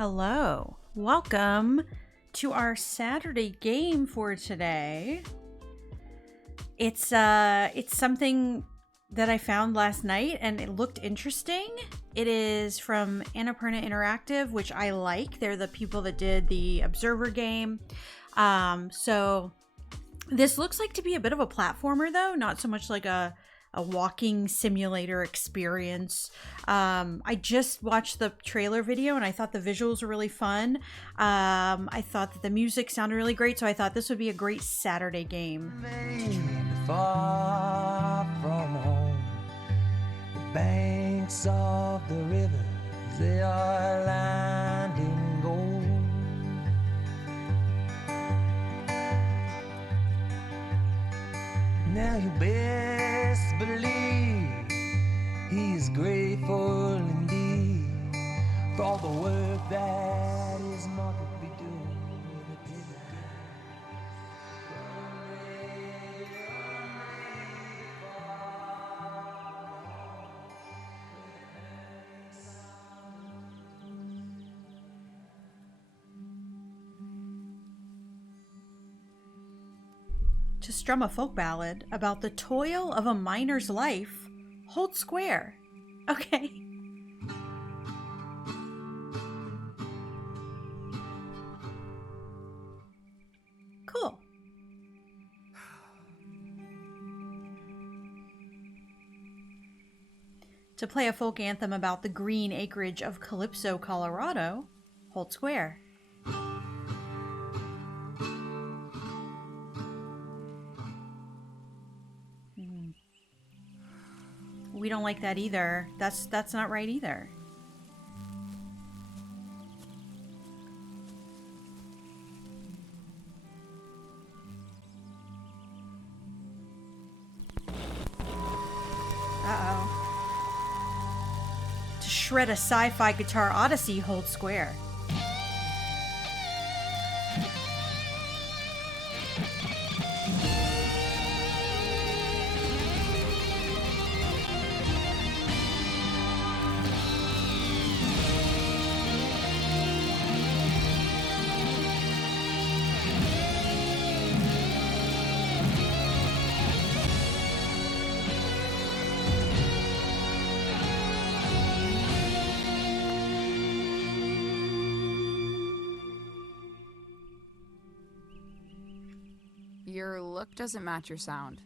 Hello. Welcome to our Saturday game for today. It's something that I found last night and it looked interesting. It is from Annapurna Interactive, which I like. They're the people that did the Observer game. So this looks like to be a bit of a platformer though, not so much like a walking simulator experience. I just watched the trailer video and I thought the visuals were really fun. I thought that the music sounded really great, so I thought this would be a great Saturday game. Far from home, the banks of the river, they are lined in gold. Now you best believe he is grateful indeed for all the work that his mother be doing with his To strum a folk ballad about the toil of a miner's life, hold square. Okay. Cool. To play a folk anthem about the green acreage of Calypso, Colorado, hold square. We don't like that either. That's not right either. Uh-oh. To shred a sci-fi guitar odyssey, hold square. Your look doesn't match your sound.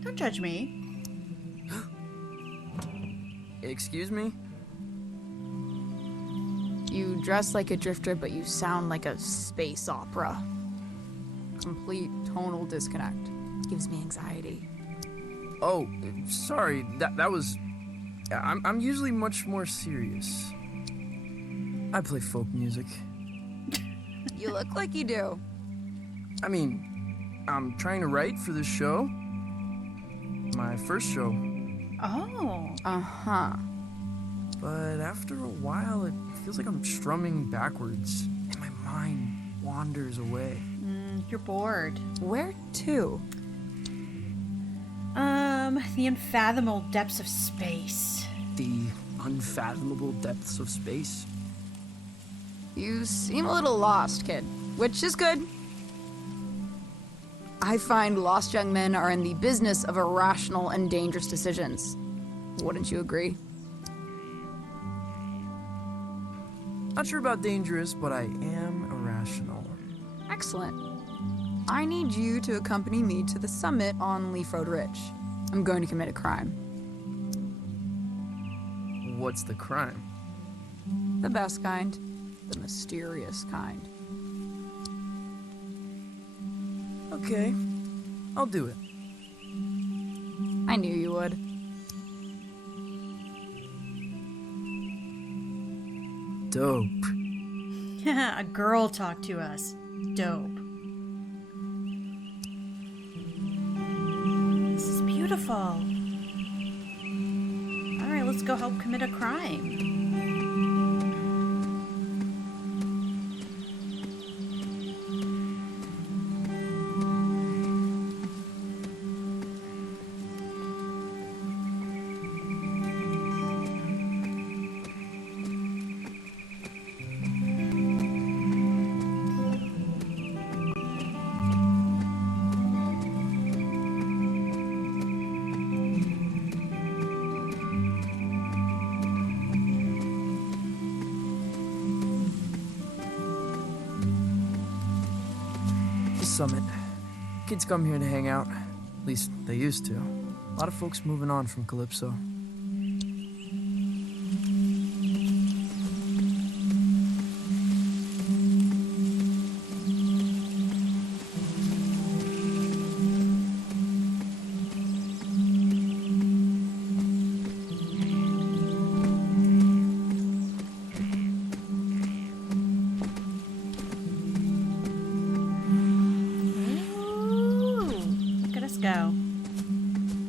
Don't judge me. Excuse me? You dress like a drifter, but you sound like a space opera. Complete tonal disconnect. Gives me anxiety. Oh, sorry. That was... I'm usually much more serious. I play folk music. You look like you do. I mean, I'm trying to write for this show. My first show. Oh. Uh-huh. But after a while, it feels like I'm strumming backwards, and my mind wanders away. You're bored. Where to? The unfathomable depths of space. The unfathomable depths of space. You seem a little lost, kid, which is good. I find lost young men are in the business of irrational and dangerous decisions. Wouldn't you agree? Not sure about dangerous, but I am irrational. Excellent. I need you to accompany me to the summit on Leaf Road Ridge. I'm going to commit a crime. What's the crime? The best kind. The mysterious kind. Okay, I'll do it. I knew you would. Dope. A girl talked to us. Dope. This is beautiful. All right, let's go help commit a crime. Summit. Kids come here to hang out. At least they used to. A lot of folks moving on from Calypso. Go.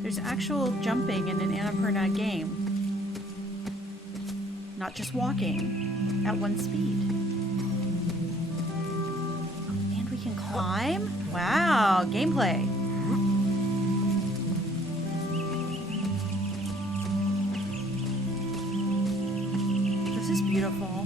There's actual jumping in an Annapurna game. Not just walking at one speed. And we can climb? Wow, gameplay. This is beautiful.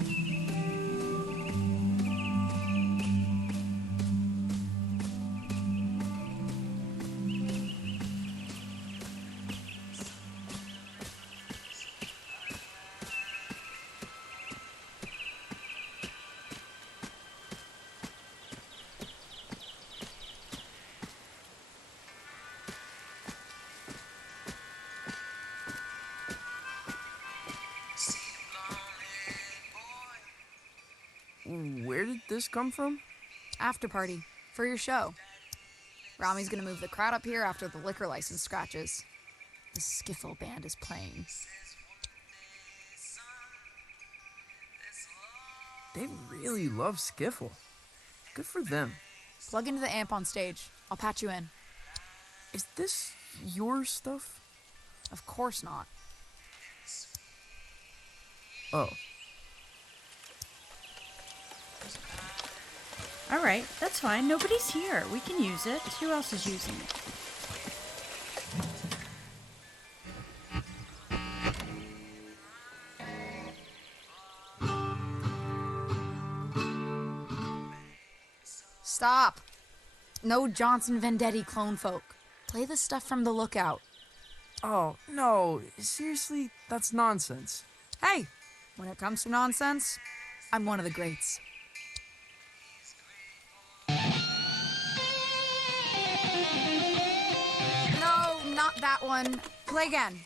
Where did this come from? After party. For your show. Rami's gonna move the crowd up here after the liquor license scratches. The skiffle band is playing. They really love skiffle. Good for them. Plug into the amp on stage. I'll patch you in. Is this your stuff? Of course not. Oh. All right, that's fine. Nobody's here. We can use it. Who else is using it? Stop. No Johnson Vendetti clone folk. Play the stuff from the Lookout. Oh, no. Seriously, that's nonsense. Hey, when it comes to nonsense, I'm one of the greats. No, not that one. Play again.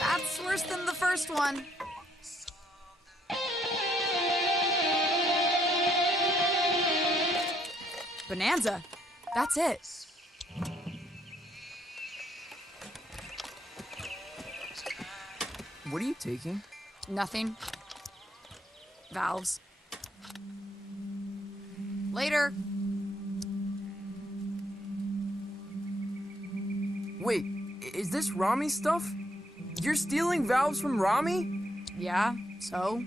That's worse than the first one. Bonanza. That's it. What are you taking? Nothing. Valves. Later. Wait, is this Rami's stuff? You're stealing valves from Rami? Yeah, so?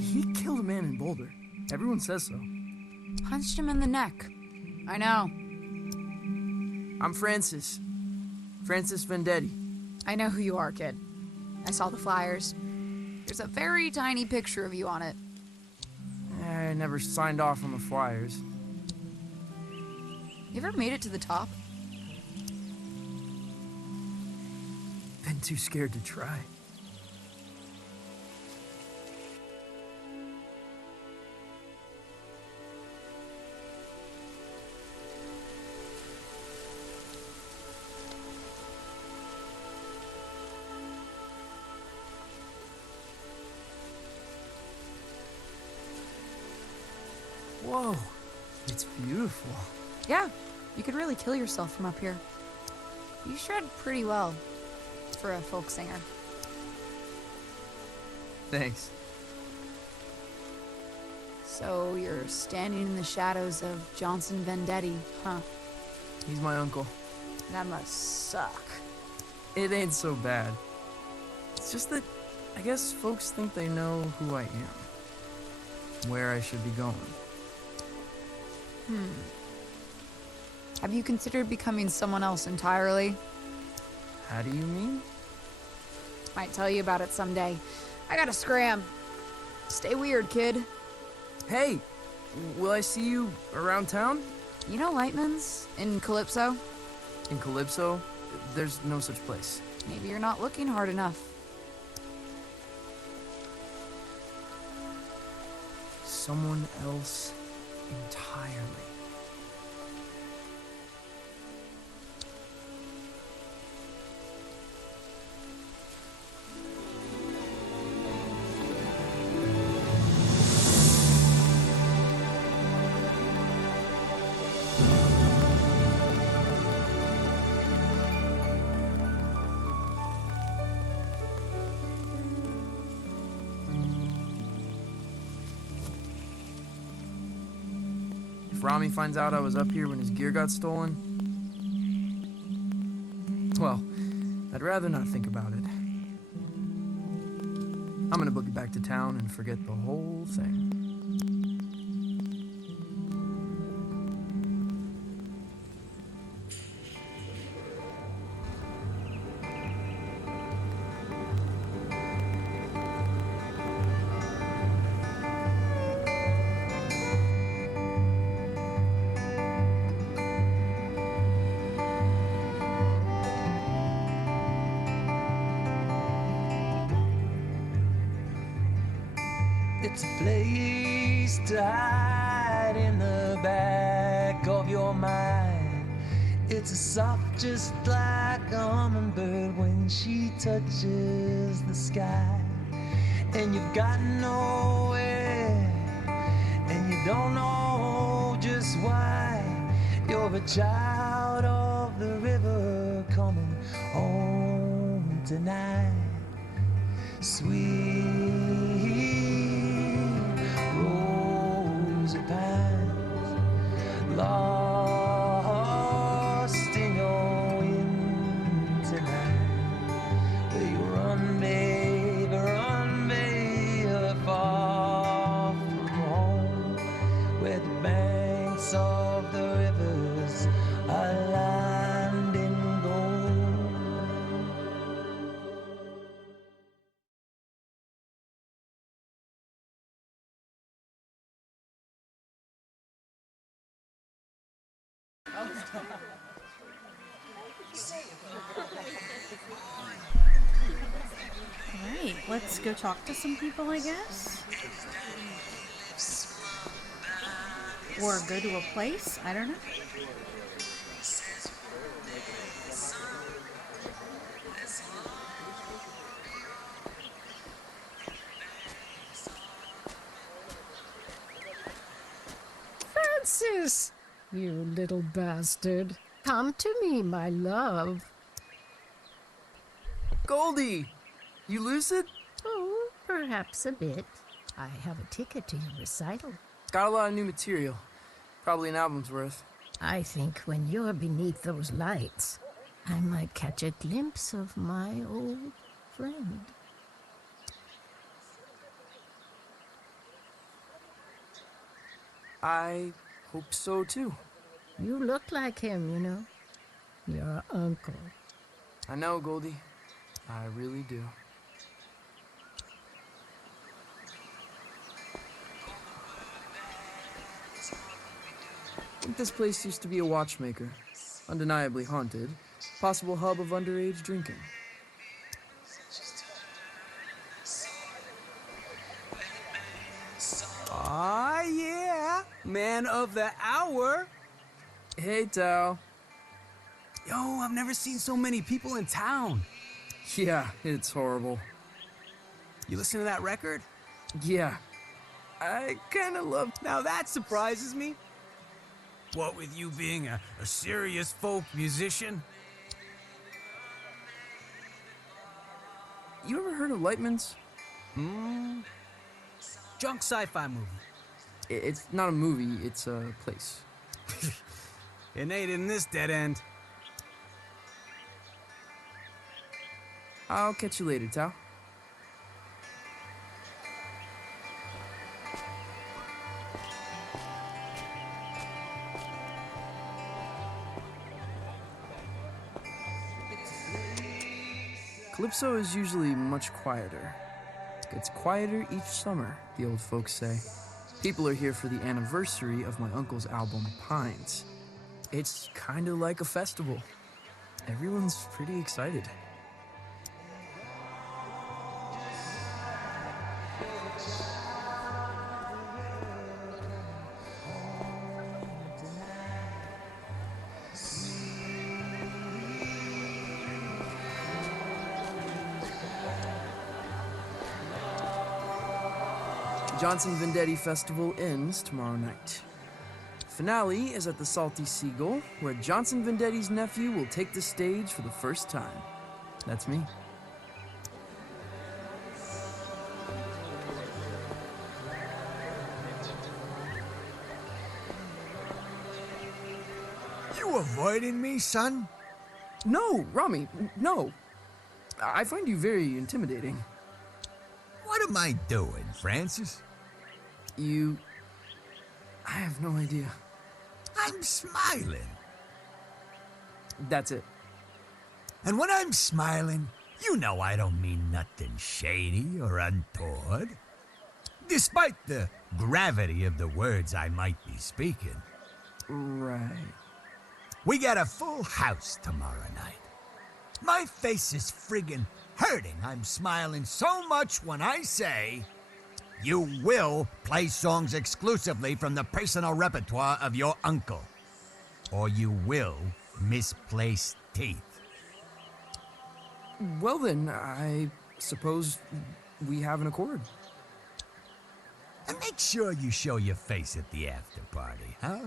He killed a man in Boulder. Everyone says so. Punched him in the neck. I know. I'm Francis. Francis Vendetti. I know who you are, kid. I saw the flyers. There's a very tiny picture of you on it. I never signed off on the flyers. You ever made it to the top? Been too scared to try. Whoa, it's beautiful. Yeah, you could really kill yourself from up here. You shred pretty well for a folk singer. Thanks. So you're standing in the shadows of Johnson Vendetti, huh? He's my uncle. That must suck. It ain't so bad. It's just that I guess folks think they know who I am. Where I should be going. Have you considered becoming someone else entirely? How do you mean? Might tell you about it someday. I gotta scram. Stay weird, kid. Hey, will I see you around town? You know Lightman's in Calypso? In Calypso? There's no such place. Maybe you're not looking hard enough. Someone else entirely. If Rami finds out I was up here when his gear got stolen, well, I'd rather not think about it. I'm gonna book it back to town and forget the whole thing. It's a place to hide in the back of your mind. It's a soft just like a hummingbird when she touches the sky. And you've got nowhere, and you don't know just why. You're a child of the river coming home tonight. Sweet rosy pines, lost in your wind tonight. Where you run, babe, far from home, where the banks of the rivers are lined in gold. Right, let's go talk to some people, I guess. Or go to a place, I don't know. Francis, you little bastard. Come to me, my love. Goldie! You lucid? Oh, perhaps a bit. I have a ticket to your recital. Got a lot of new material. Probably an album's worth. I think when you're beneath those lights, I might catch a glimpse of my old friend. I hope so too. You look like him, you know. Your uncle. I know, Goldie. I really do. I think this place used to be a watchmaker. Undeniably haunted. Possible hub of underage drinking. Ah, yeah. Man of the hour. Hey, Tao. Yo, I've never seen so many people in town. Yeah, it's horrible. You listen to that record? Yeah. I kinda love... Now that surprises me. What with you being a serious folk musician? You ever heard of Lightman's? Junk sci-fi movie. It's not a movie, it's a place. It ain't in this dead end. I'll catch you later, Tao. Calypso is usually much quieter. It gets quieter each summer, the old folks say. People are here for the anniversary of my uncle's album, Pines. It's kinda like a festival. Everyone's pretty excited. Johnson Vendetti Festival ends tomorrow night. Finale is at the Salty Seagull, where Johnson Vendetti's nephew will take the stage for the first time. That's me. You avoiding me, son? No, Rami, no. I find you very intimidating. What am I doing, Francis? I have no idea. I'm smiling. That's it. And when I'm smiling, you know I don't mean nothing shady or untoward. Despite the gravity of the words I might be speaking. Right. We got a full house tomorrow night. My face is friggin' hurting. I'm smiling so much when I say, you will play songs exclusively from the personal repertoire of your uncle. Or you will misplace teeth. Well then, I suppose we have an accord. And make sure you show your face at the after party, huh?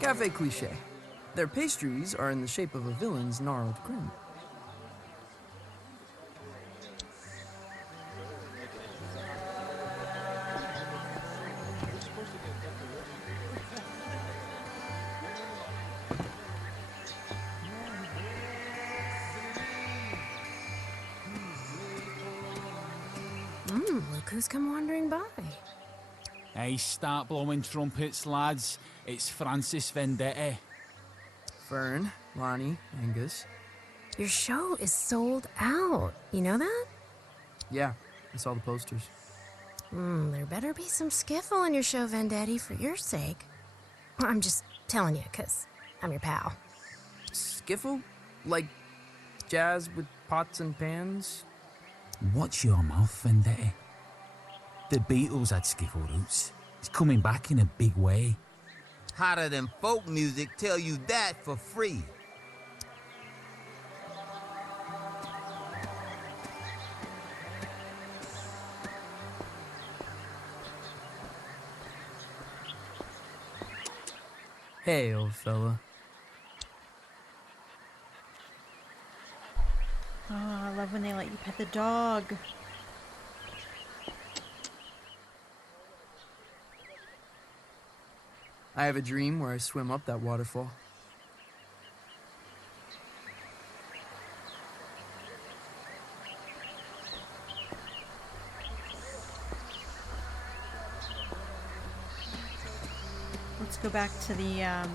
Cafe Cliché. Their pastries are in the shape of a villain's gnarled grin. Look who's come wandering by. Hey, start blowing trumpets, lads. It's Francis Vendetti. Fern, Lonnie, Angus. Your show is sold out. You know that? Yeah, I saw the posters. There better be some skiffle in your show, Vendetti, for your sake. I'm just telling you, 'cause I'm your pal. Skiffle? Like jazz with pots and pans? Watch your mouth, Vendetti. The Beatles had skiffle roots. It's coming back in a big way. Hotter than folk music, tell you that for free. Hey, old fella. Oh, I love when they let you pet the dog. I have a dream where I swim up that waterfall. Let's go back to the app.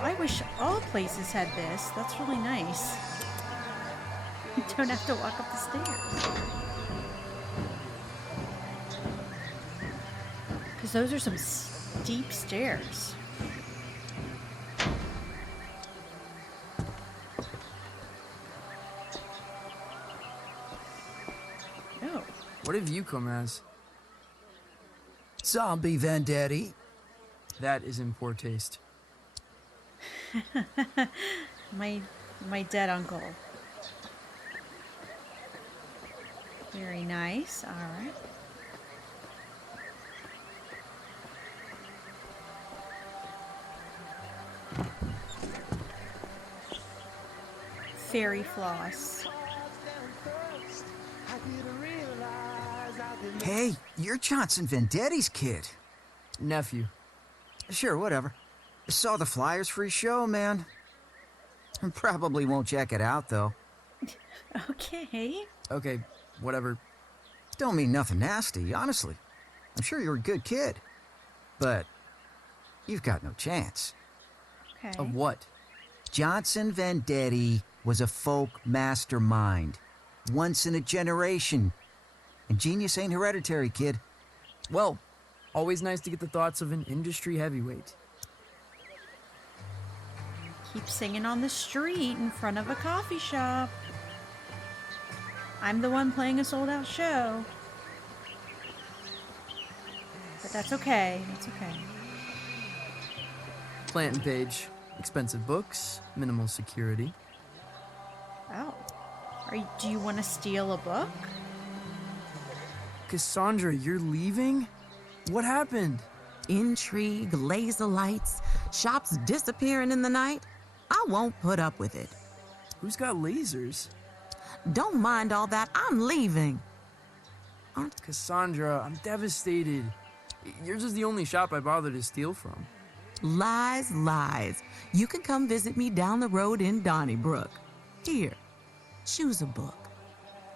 I wish all places had this. That's really nice. You don't have to walk up the stairs. Because those are some steep stairs. Oh. What have you come as? Zombie Vendetti. That is in poor taste. My dead uncle. Very nice. All right. Fairy floss. Hey, you're Johnson Vendetti's kid. Nephew. Sure, whatever. Saw the flyers for his show, man. Probably won't check it out, though. Okay. Okay, whatever. Don't mean nothing nasty, honestly. I'm sure you're a good kid. But you've got no chance. Okay. Of what? Johnson Vendetti was a folk mastermind. Once in a generation. And genius ain't hereditary, kid. Well, always nice to get the thoughts of an industry heavyweight. Keep singing on the street in front of a coffee shop. I'm the one playing a sold-out show. But that's okay. That's okay. Plant and Page. Expensive books, minimal security. Oh. Do you want to steal a book? Cassandra, you're leaving? What happened? Intrigue, laser lights, shops disappearing in the night. I won't put up with it. Who's got lasers? Don't mind all that. I'm leaving. Cassandra, I'm devastated. Yours is the only shop I bother to steal from. Lies, lies. You can come visit me down the road in Donnybrook. Here, choose a book.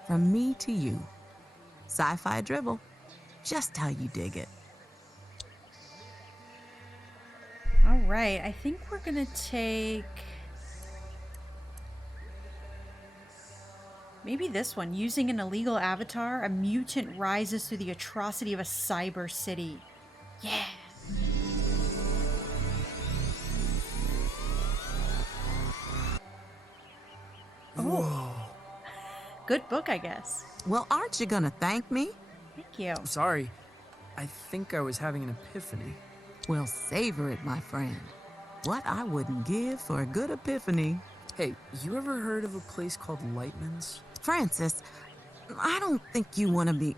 From me to you. Sci-fi dribble. Just how you dig it. All right. I think we're going to take... maybe this one. Using an illegal avatar, a mutant rises through the atrocity of a cyber city. Yeah. Whoa. Good book, I guess. Well, aren't you gonna thank me? Thank you. I'm sorry. I think I was having an epiphany. Well, savor it, my friend. What I wouldn't give for a good epiphany. Hey, you ever heard of a place called Lightman's? Francis, I don't think you want to be...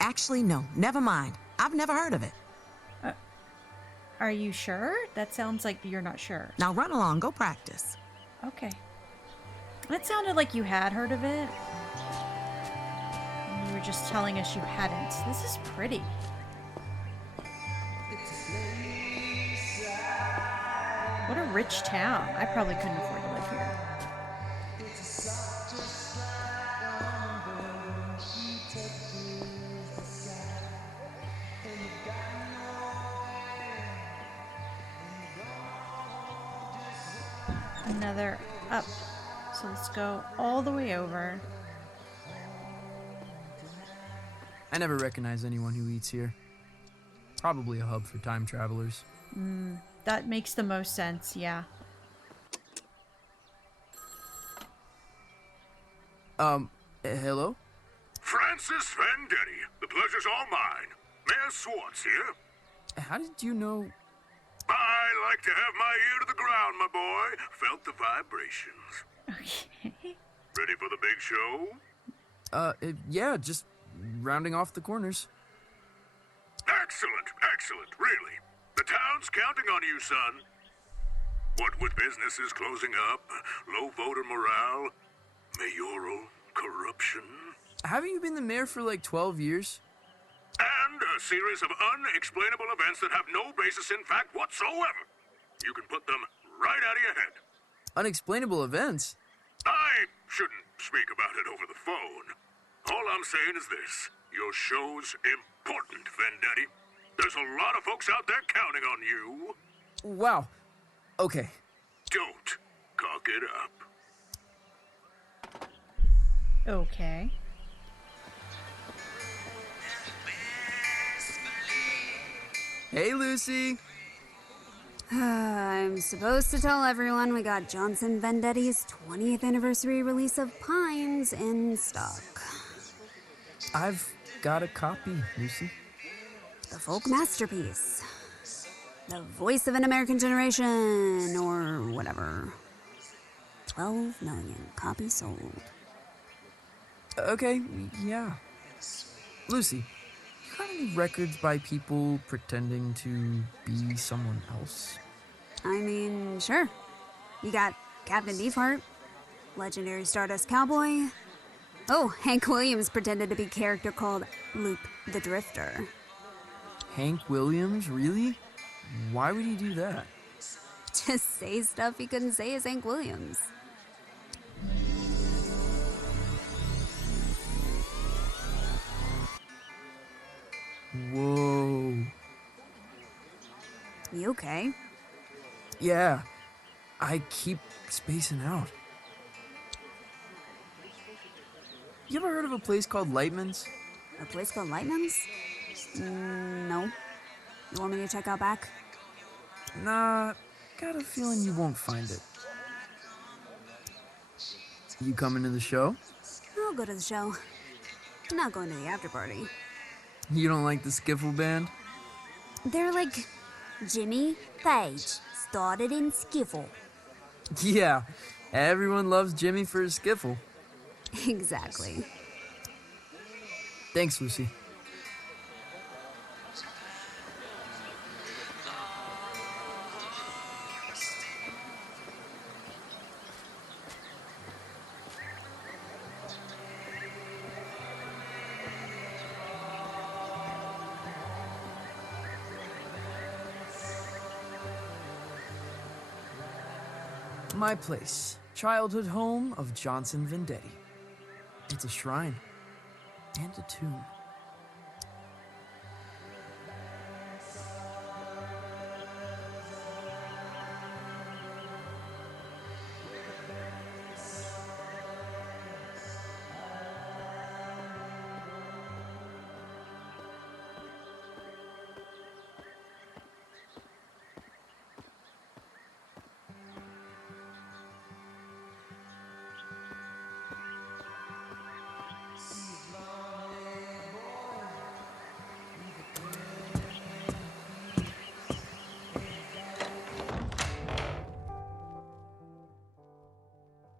Actually, no. Never mind. I've never heard of it. Are you sure? That sounds like you're not sure. Now run along. Go practice. Okay. That sounded like you had heard of it. And you were just telling us you hadn't. This is pretty. What a rich town. I probably couldn't afford to live here. Another up. So let's go all the way over. I never recognize anyone who eats here. Probably a hub for time travelers. That makes the most sense, yeah. Hello? Francis Vendetti, the pleasure's all mine. Mayor Swartz here. How did you know... I like to have my ear to the ground, my boy. Felt the vibrations. Okay. Ready for the big show? Yeah, just rounding off the corners. Excellent, excellent, really. The town's counting on you, son. What with businesses closing up, low voter morale, mayoral corruption, Haven't you been the mayor for like 12 years? and a series of unexplainable events that have no basis in fact whatsoever. You can put them right out of your head. Unexplainable events? I shouldn't speak about it over the phone. All I'm saying is this. Your show's important, Vendetti. There's a lot of folks out there counting on you. Wow. Okay. Don't cock it up. Okay. Hey, Lucy. I'm supposed to tell everyone we got Johnson Vendetti's 20th anniversary release of Pines in stock. I've got a copy, Lucy. The folk masterpiece. The voice of an American generation, or whatever. 12 million copies sold. Okay, yeah. Lucy, you got any records by people pretending to be someone else? I mean, sure. You got Captain Beefheart, legendary Stardust Cowboy. Oh, Hank Williams pretended to be a character called Luke the Drifter. Hank Williams, really? Why would he do that? Just say stuff he couldn't say as Hank Williams. Whoa. You okay? Yeah, I keep spacing out. You ever heard of a place called Lightman's? A place called Lightman's? No. You want me to check out back? Nah, got a feeling you won't find it. You coming to the show? I'll go to the show. I'm not going to the after party. You don't like the skiffle band? They're like Jimmy Page, started in skiffle. Yeah, everyone loves Jimmy for his skiffle. Exactly. Thanks, Lucy. My place, childhood home of Johnson Vendetti. It's a shrine and a tomb.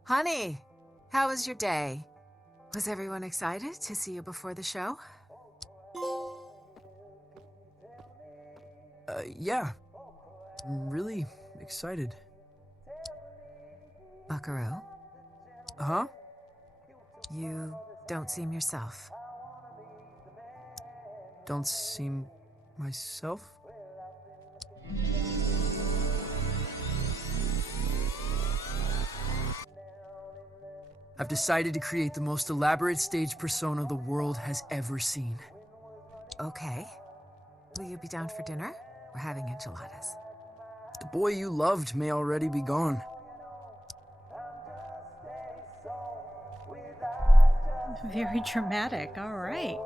Honey, how was your day? Was everyone excited to see you before the show? Yeah. I'm really excited. Buckaroo, Huh? you don't seem yourself. Don't seem myself? I've decided to create the most elaborate stage persona the world has ever seen. Okay. Will you be down for dinner? We're having enchiladas. The boy you loved may already be gone. Very dramatic. All right.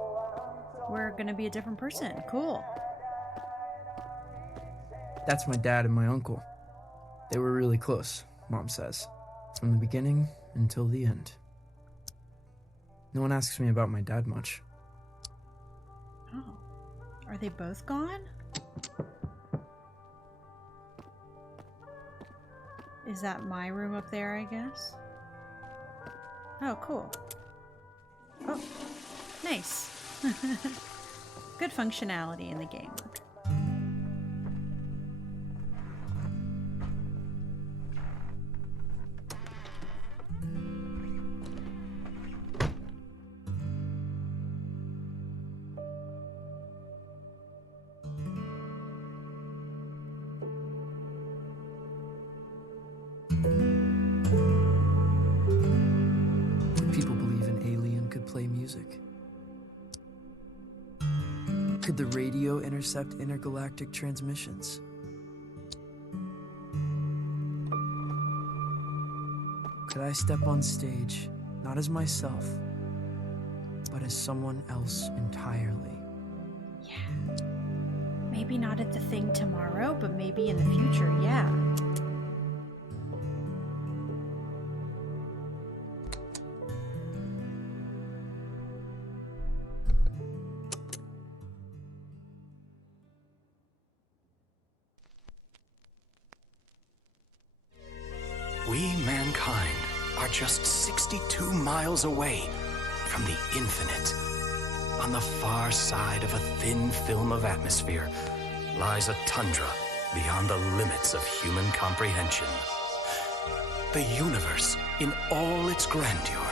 We're going to be a different person. Cool. That's my dad and my uncle. They were really close, Mom says. From the beginning until the end. No one asks me about my dad much. Oh. Are they both gone? Is that my room up there, I guess? Oh, cool. Oh, nice. Good functionality in the game. People believe an alien could play music. Could the radio intercept intergalactic transmissions? Could I step on stage, not as myself, but as someone else entirely? Yeah. Maybe not at the thing tomorrow, but maybe in the future, yeah. We, mankind, are just 62 miles away from the infinite. On the far side of a thin film of atmosphere lies a tundra beyond the limits of human comprehension. The universe, in all its grandeur,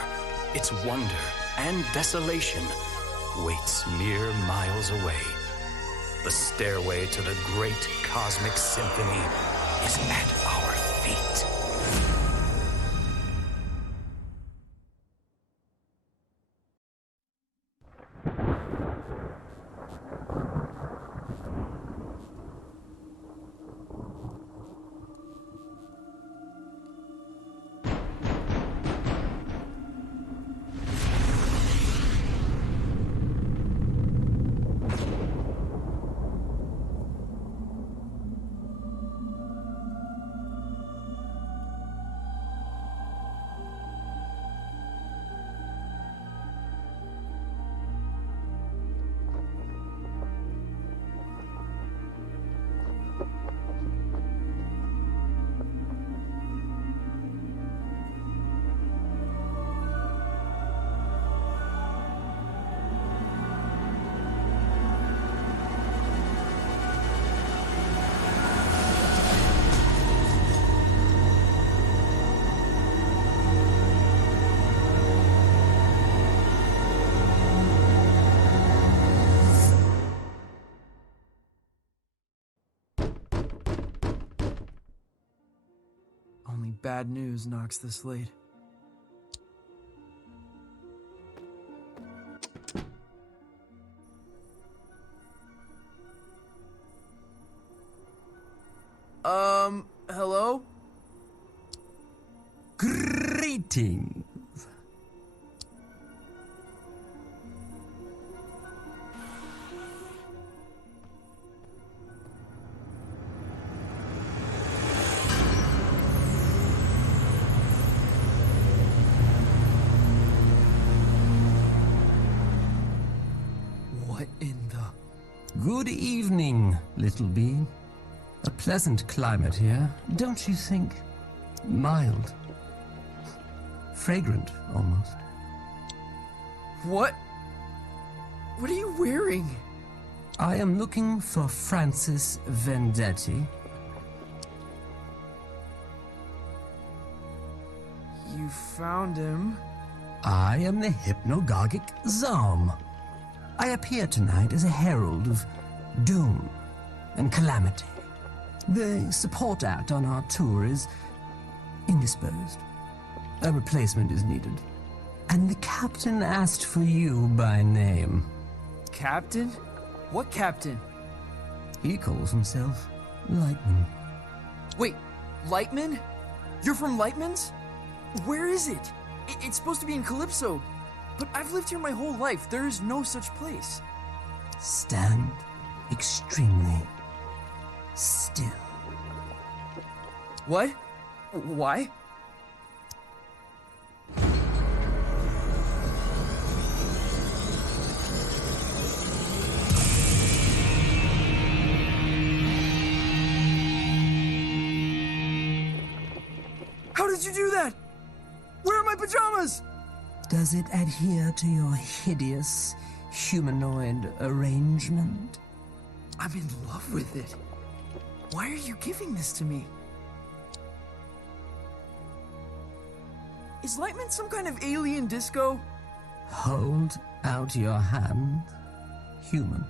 its wonder and desolation, waits mere miles away. The stairway to the great cosmic symphony is at our feet. bad news knocks this late. Hello? Greetings. What in the... Good evening, little being. A pleasant climate here, don't you think? Mild. Fragrant, almost. What? What are you wearing? I am looking for Francis Vendetti. You found him? I am the hypnagogic Zom. I appear tonight as a herald of doom and calamity. The support act on our tour is indisposed. A replacement is needed. And the captain asked for you by name. Captain? What captain? He calls himself Lightman. Wait, Lightman? You're from Lightman's? Where is it? It's supposed to be in Calypso. But I've lived here my whole life. There is no such place. Stand extremely still. What? Why? How did you do that? Where are my pajamas? Does it adhere to your hideous humanoid arrangement? I'm in love with it. Why are you giving this to me? Is Lightman some kind of alien disco? Hold out your hand, human.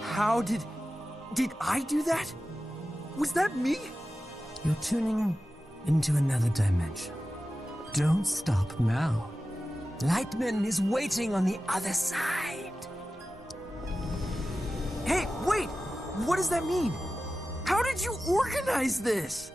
How did I do that? Was that me? You're tuning into another dimension. Don't stop now. Lightman is waiting on the other side. Hey, wait! What does that mean? How did you organize this?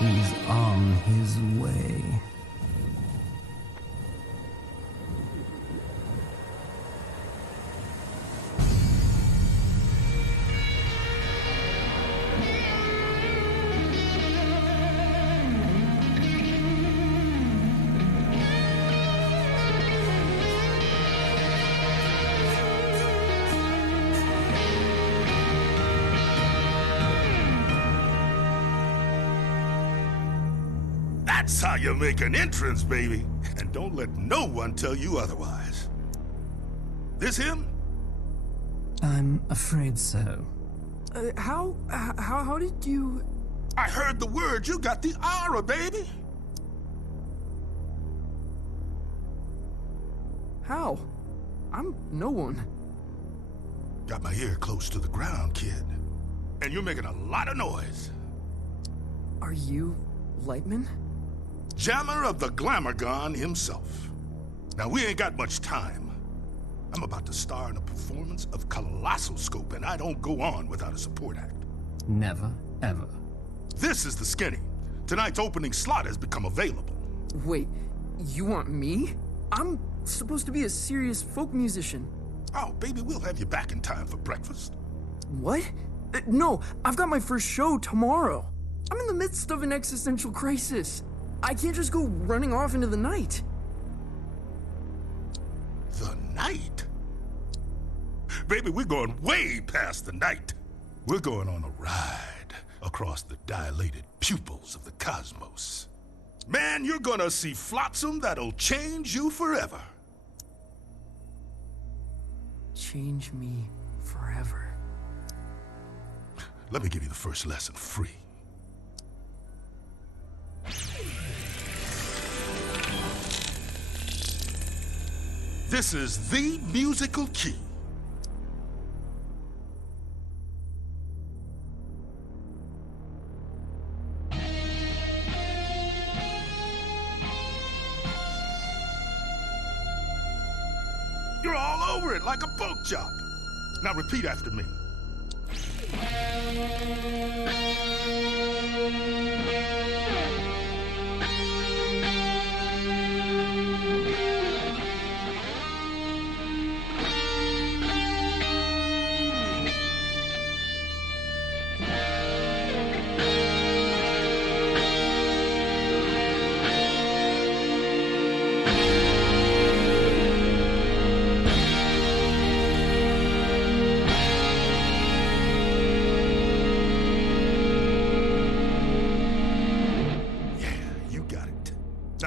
He's on his way. That's how you make an entrance, baby. And don't let no one tell you otherwise. This him? I'm afraid so. How did you... I heard the word. You got the aura, baby. How? I'm no one. Got my ear close to the ground, kid. And you're making a lot of noise. Are you Lightman? Jammer of the Glamourgon himself. Now, we ain't got much time. I'm about to star in a performance of Colossal Scope, and I don't go on without a support act. Never, ever. This is the Skinny. Tonight's opening slot has become available. Wait, you want me? I'm supposed to be a serious folk musician. Oh, baby, we'll have you back in time for breakfast. What? No, I've got my first show tomorrow. I'm in the midst of an existential crisis. I can't just go running off into the night. The night? Baby, we're going way past the night. We're going on a ride across the dilated pupils of the cosmos. Man, you're gonna see flotsam that'll change you forever. Change me forever. Let me give you the first lesson free. This is the musical key. You're all over it like a pork chop. Now repeat after me.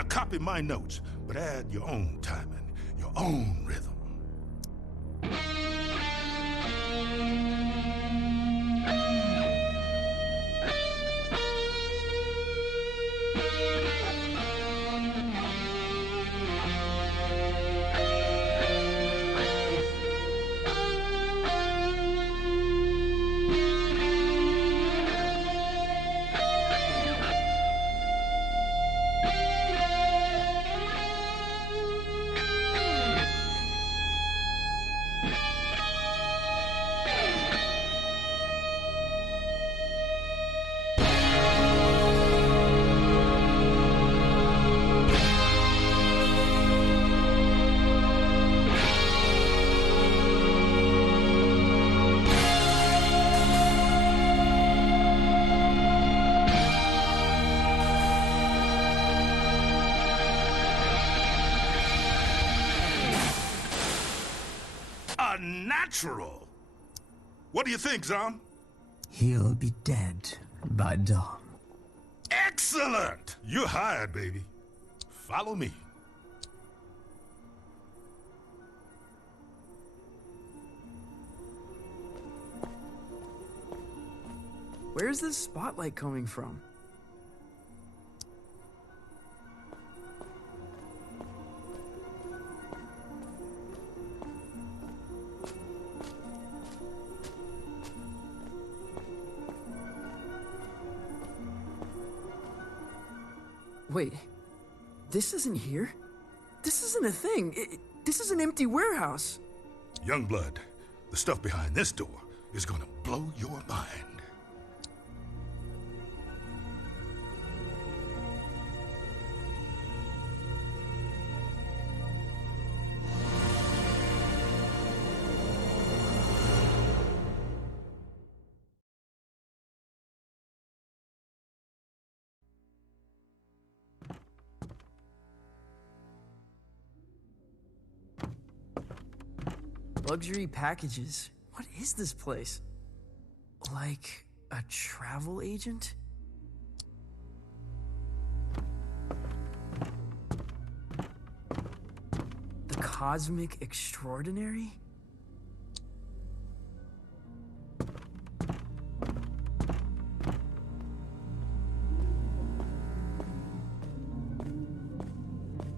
Copy my notes, but add your own timing, your own rhythm. Natural. What do you think, Zom? He'll be dead by dawn. Excellent! You're hired, baby. Follow me. Where's this spotlight coming from? Wait, this isn't here? This isn't a thing. This is an empty warehouse. Youngblood, the stuff behind this door is gonna blow your mind. Luxury packages. What is this place? Like a travel agent? The Cosmic Extraordinary?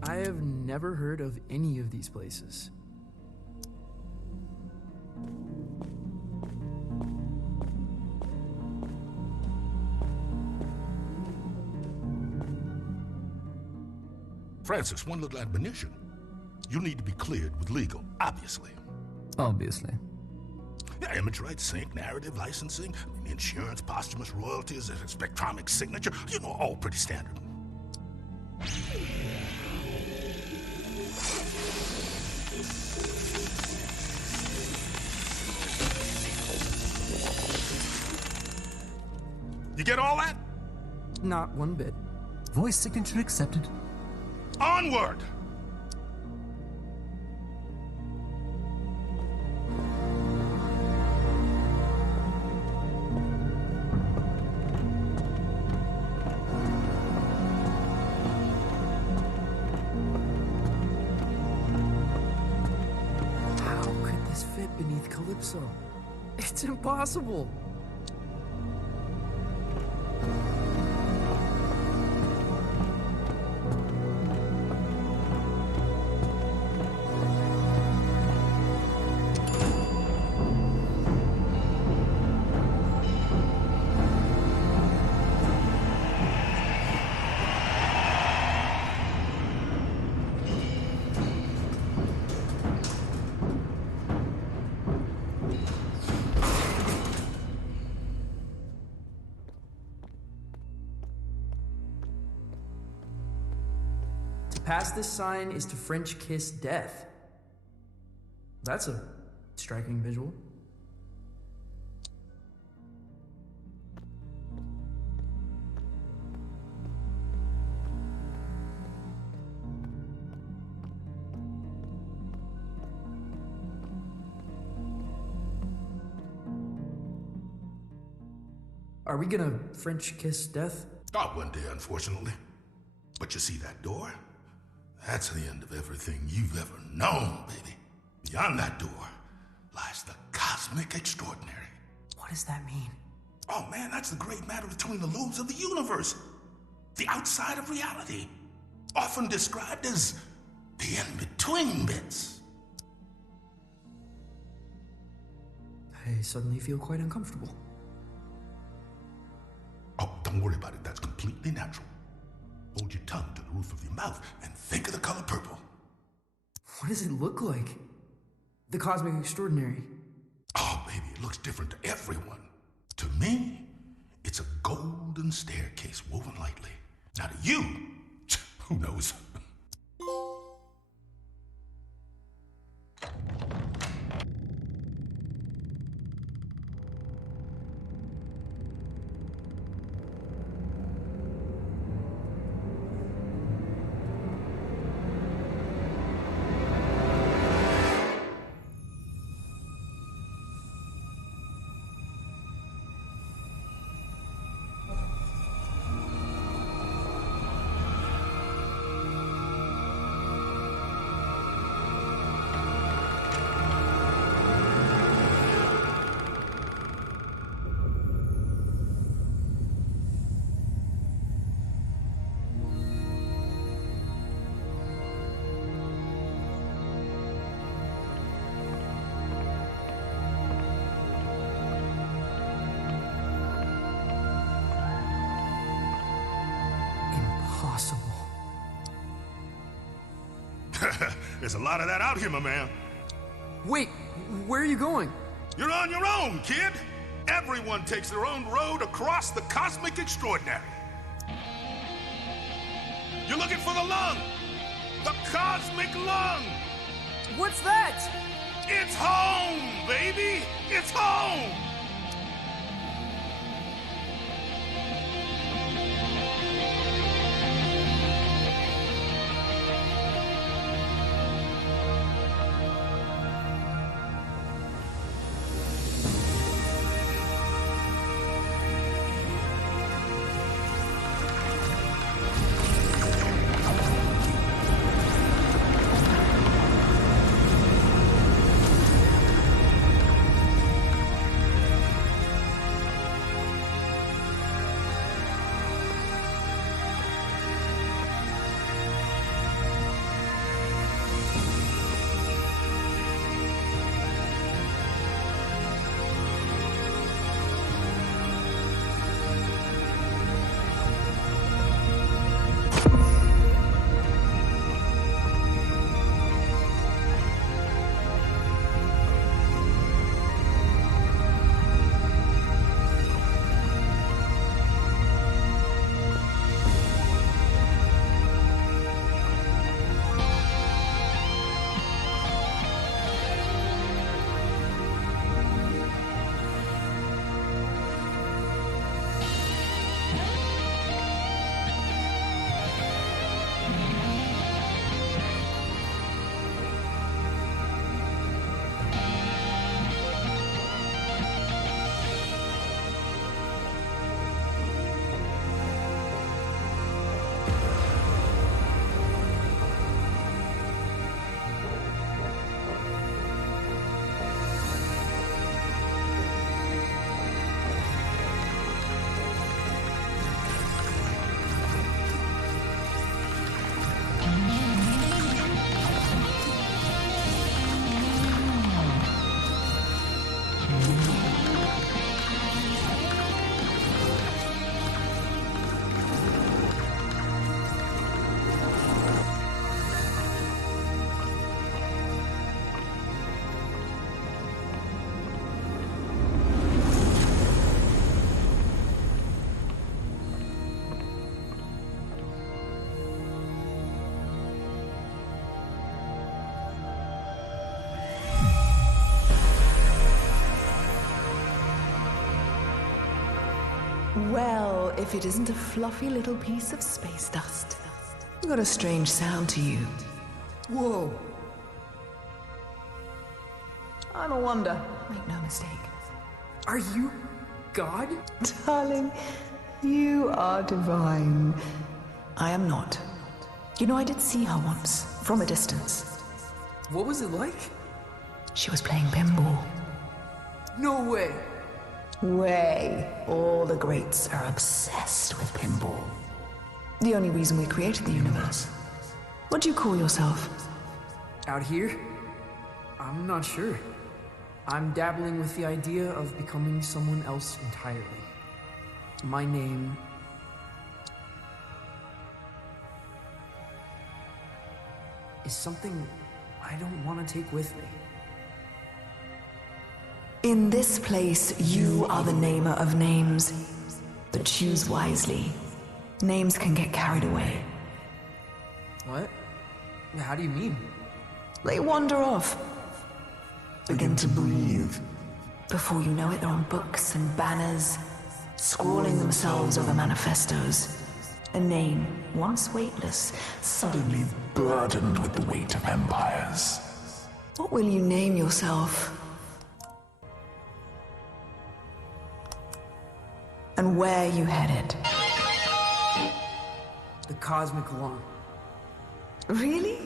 I have never heard of any of these places. Francis, one little admonition. You need to be cleared with legal, obviously. Obviously. Yeah, image rights, sync, narrative, licensing, insurance, posthumous royalties, spectromic signature, you know, all pretty standard. You get all that? Not one bit. Voice signature accepted. Onward! How could this fit beneath Calypso? It's impossible. Pass this sign is to French kiss death. That's a striking visual. Are we gonna French kiss death? Not one day, unfortunately. But you see that door? That's the end of everything you've ever known, baby. Beyond that door lies the cosmic extraordinary. What does that mean? Oh man, that's the great matter between the lobes of the universe. The outside of reality. Often described as the in-between bits. I suddenly feel quite uncomfortable. Oh, don't worry about it. That's completely natural. Hold your tongue to the roof of your mouth and think of the color purple. What does it look like? The cosmic extraordinary. Oh, baby, it looks different to everyone. To me, it's a golden staircase woven lightly. Now to you, who knows? There's a lot of that out here, my man. Wait, where are you going? You're on your own, kid. Everyone takes their own road across the cosmic extraordinary. You're looking for the lung. The cosmic lung. What's that? It's home, baby. It's home. Well, if it isn't a fluffy little piece of space dust. Got a strange sound to you. Whoa. I'm a wonder. Make no mistake. Are you God? Darling, you are divine. I am not. You know, I did see her once, from a distance. What was it like? She was playing pinball. No way. Way. All the greats are obsessed with pinball. The only reason we created the universe. What do you call yourself? Out here? I'm not sure. I'm dabbling with the idea of becoming someone else entirely. My name... is something I don't want to take with me. In this place, you are the namer of names. But choose wisely. Names can get carried away. What? How do you mean? They wander off. Begin to breathe. Before you know it, they're on books and banners, scrawling themselves over manifestos. A name, once weightless, suddenly burdened with the weight of empires. What will you name yourself? And where you headed? The Cosmic Lawn. Really?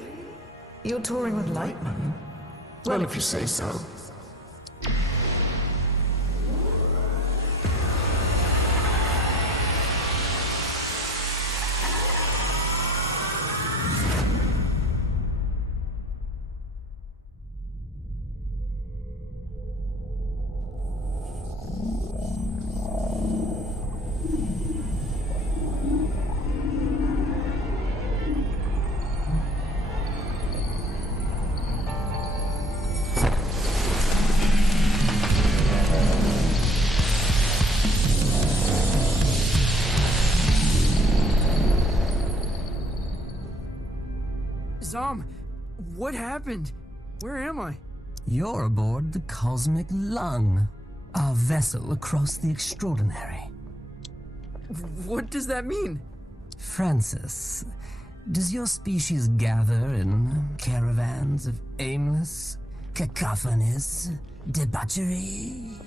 You're touring with Lightman? Well, if you say so. Zom, what happened? Where am I? You're aboard the Cosmic Lung, our vessel across the extraordinary. What does that mean? Francis, does your species gather in caravans of aimless, cacophonous debauchery?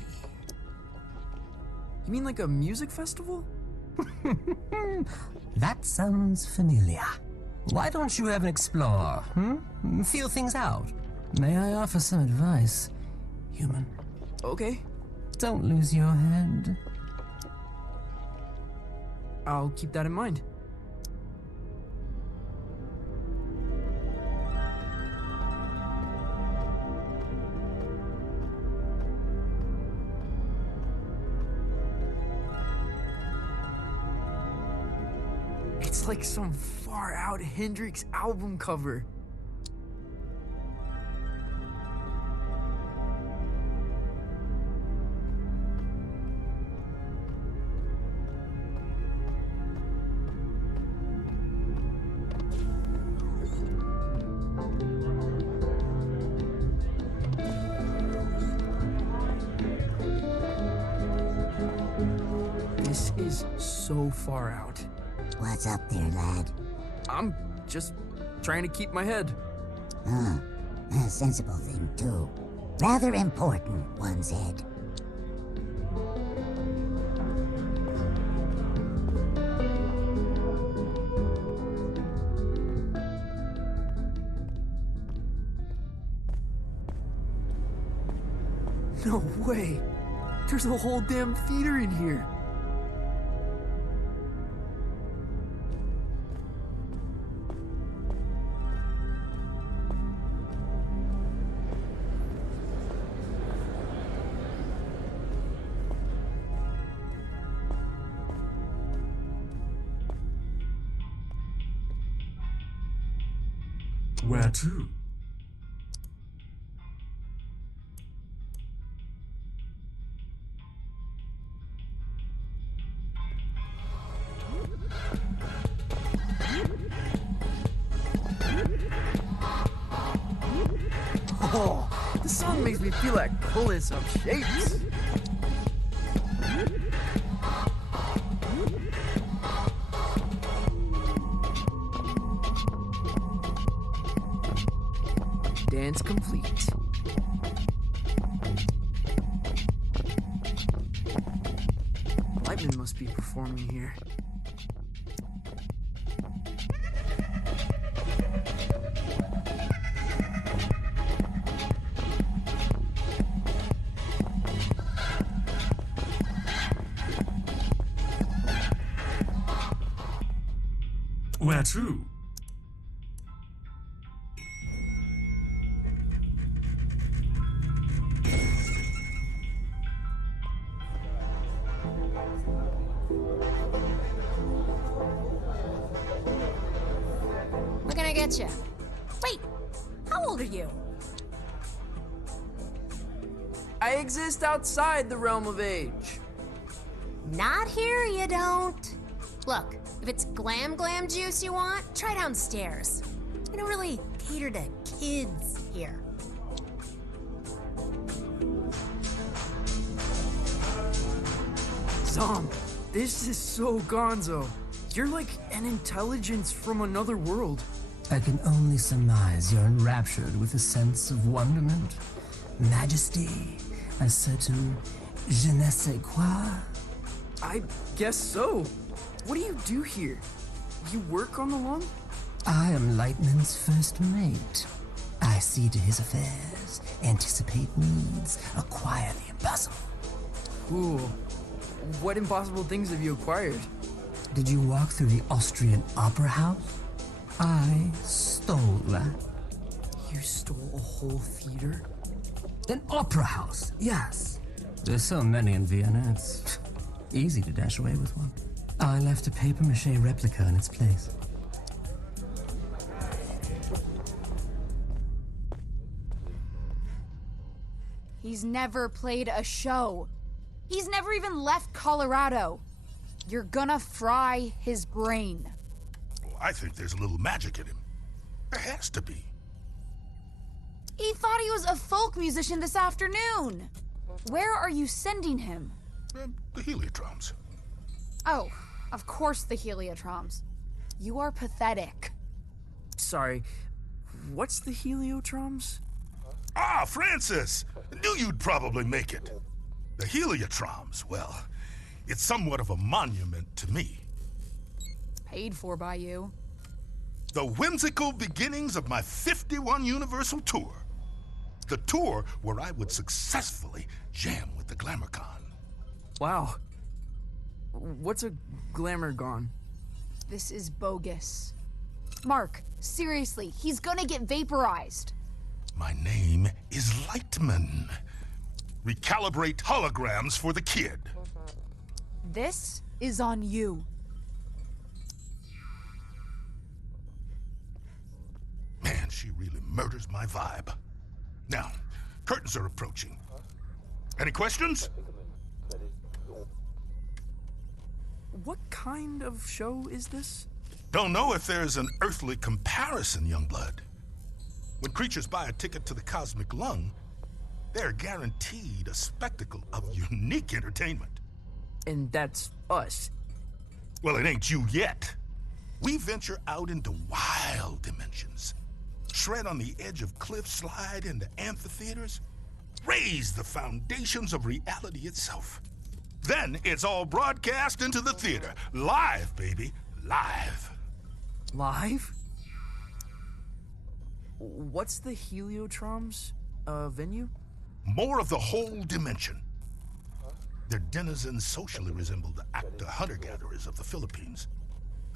You mean like a music festival? That sounds familiar. Why don't you have an explore, Feel things out. May I offer some advice, human? Okay. Don't lose your head. I'll keep that in mind. It's like some far-out Hendrix album cover. This is so far out. What's up there, lad? I'm just trying to keep my head. A sensible thing, too. Rather important, one's head. No way! There's a whole damn theater in here! Where to? Oh, this song makes me feel like pulling some shapes. Dance complete. Lightman must be performing here. Where to? What can I get you? Wait, how old are you? I exist outside the realm of age. Not here, you don't. Look, if it's glam juice you want, try downstairs. We don't really cater to kids here. Zom, this is so gonzo. You're like an intelligence from another world. I can only surmise you're enraptured with a sense of wonderment, majesty, a certain je ne sais quoi. I guess so. What do you do here? You work on the lung? I am Lightman's first mate. I see to his affairs, anticipate needs, acquire the impossible. Cool. What impossible things have you acquired? Did you walk through the Austrian Opera House? I stole that. You stole a whole theater? An opera house, yes. There's so many in Vienna, it's easy to dash away with one. I left a papier-mâché replica in its place. He's never played a show. He's never even left Colorado. You're gonna fry his brain. Well, I think there's a little magic in him. There has to be. He thought he was a folk musician this afternoon. Where are you sending him? The Heliotroms. Oh, of course the Heliotroms. You are pathetic. Sorry, what's the Heliotroms? Ah, Francis! Knew you'd probably make it. The Heliotroms, well, it's somewhat of a monument to me. Paid for by you. The whimsical beginnings of my 51 Universal Tour. The tour where I would successfully jam with the GlamourCon. Wow. What's a Glamourgon? This is bogus. Mark, seriously, he's gonna get vaporized. My name is Lightman. Recalibrate holograms for the kid. This is on you. Man, she really murders my vibe. Now, curtains are approaching. Any questions? What kind of show is this? Don't know if there's an earthly comparison, Youngblood. When creatures buy a ticket to the Cosmic Lung, they're guaranteed a spectacle of unique entertainment. And that's us. Well, it ain't you yet. We venture out into wild dimensions. Tread on the edge of cliffs, slide into amphitheaters, raise the foundations of reality itself. Then it's all broadcast into the theater. Live, baby. Live. Live? What's the Heliotroms venue? More of the whole dimension. Their denizens socially resemble the actor hunter-gatherers of the Philippines.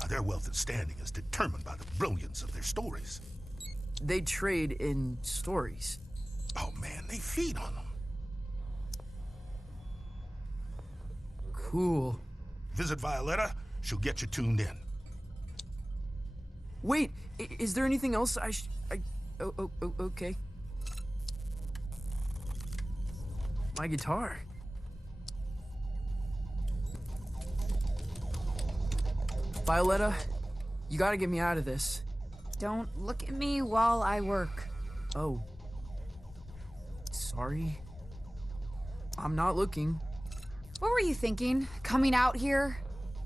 Now, their wealth and standing is determined by the brilliance of their stories. They trade in stories. Oh man, they feed on them. Cool. Visit Violetta, she'll get you tuned in. Wait, is there anything else okay. My guitar. Violetta, you gotta get me out of this. Don't look at me while I work. Oh. Sorry. I'm not looking. What were you thinking, coming out here?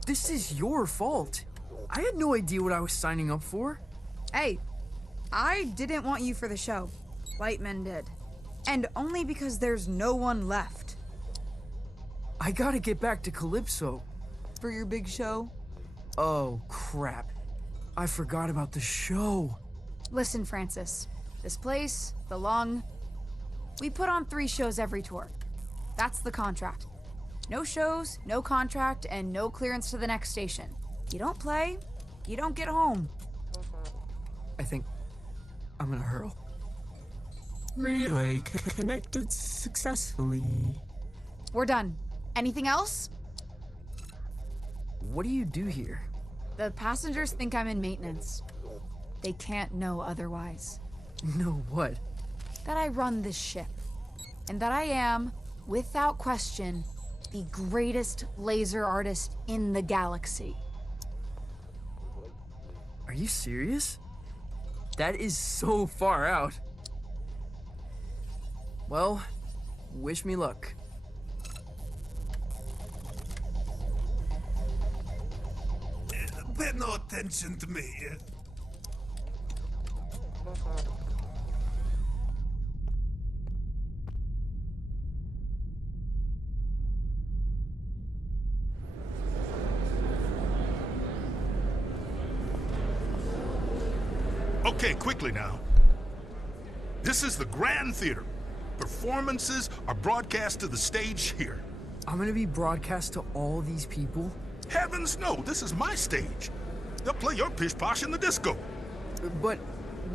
This is your fault. I had no idea what I was signing up for. Hey, I didn't want you for the show. Lightman did. And only because there's no one left. I gotta get back to Calypso. For your big show? Oh, crap. I forgot about the show. Listen, Francis. This place, the Lung, we put on 3 shows every tour. That's the contract. No shows, no contract, and no clearance to the next station. You don't play, you don't get home. I think I'm gonna hurl. Relay connected successfully. We're done. Anything else? What do you do here? The passengers think I'm in maintenance. They can't know otherwise. Know what? That I run this ship. And that I am, without question, the greatest laser artist in the galaxy. Are you serious? That is so far out. Well, wish me luck. Pay no attention to me. Okay, quickly now. This is the Grand Theater. Performances are broadcast to the stage here. I'm gonna be broadcast to all these people? Heavens no, this is my stage. They'll play your pish posh in the disco. But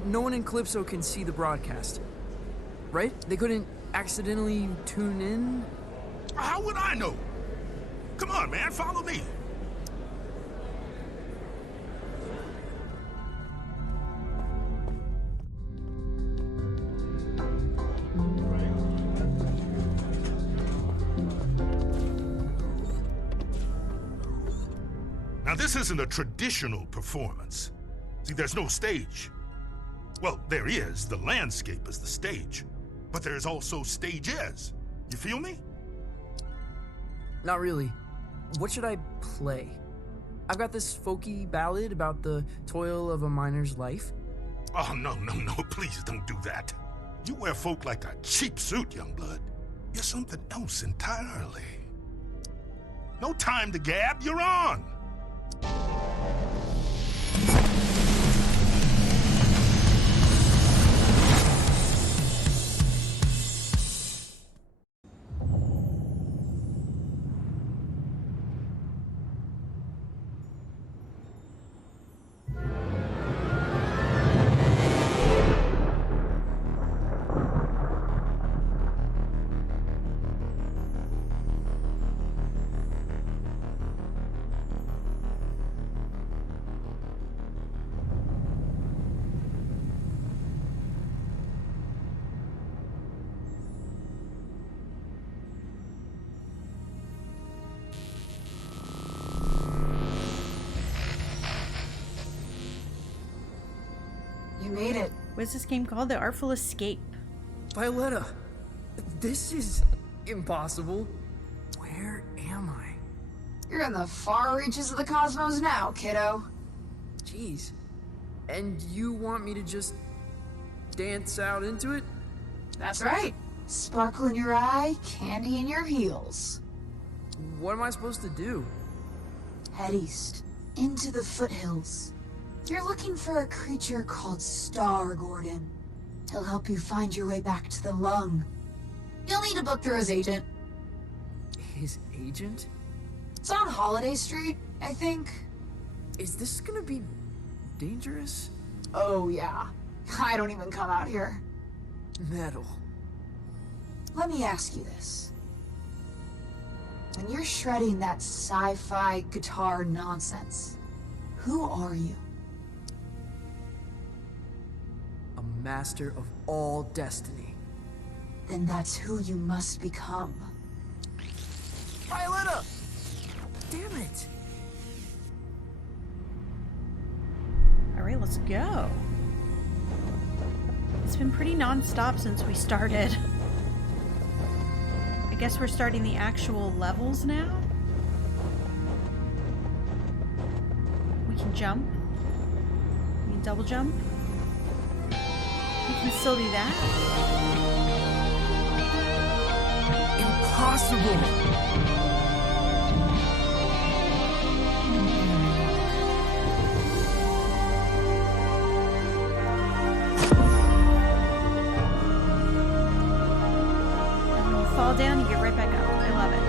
no one in Calypso can see the broadcast, right? They couldn't accidentally tune in? How would I know? Come on, man, follow me. Now, this isn't a traditional performance. See, there's no stage. Well, there is. The landscape is the stage. But there's also stages. You feel me? Not really. What should I play? I've got this folky ballad about the toil of a miner's life. Oh, no, please don't do that. You wear folk like a cheap suit, youngblood. You're something else entirely. No time to gab, you're on! You made it. What's this game called? The Artful Escape. Violetta, this is impossible. Where am I? You're in the far reaches of the cosmos now, kiddo. Jeez. And you want me to just dance out into it? That's right. Sparkle in your eye, candy in your heels. What am I supposed to do? Head east, into the foothills. You're looking for a creature called Star Gordon. He'll help you find your way back to the Lung. You'll need a book through his agent. His agent? It's on Holiday Street, I think. Is this gonna be dangerous? Oh, yeah. I don't even come out here. Metal. Let me ask you this. When you're shredding that sci-fi guitar nonsense, who are you? A master of all destiny. Then that's who you must become. Violetta! Damn it! Alright, let's go. It's been pretty non-stop since we started. I guess we're starting the actual levels now? We can jump. We can double jump. You can still do that? Impossible! Fall down, you get right back up. I love it.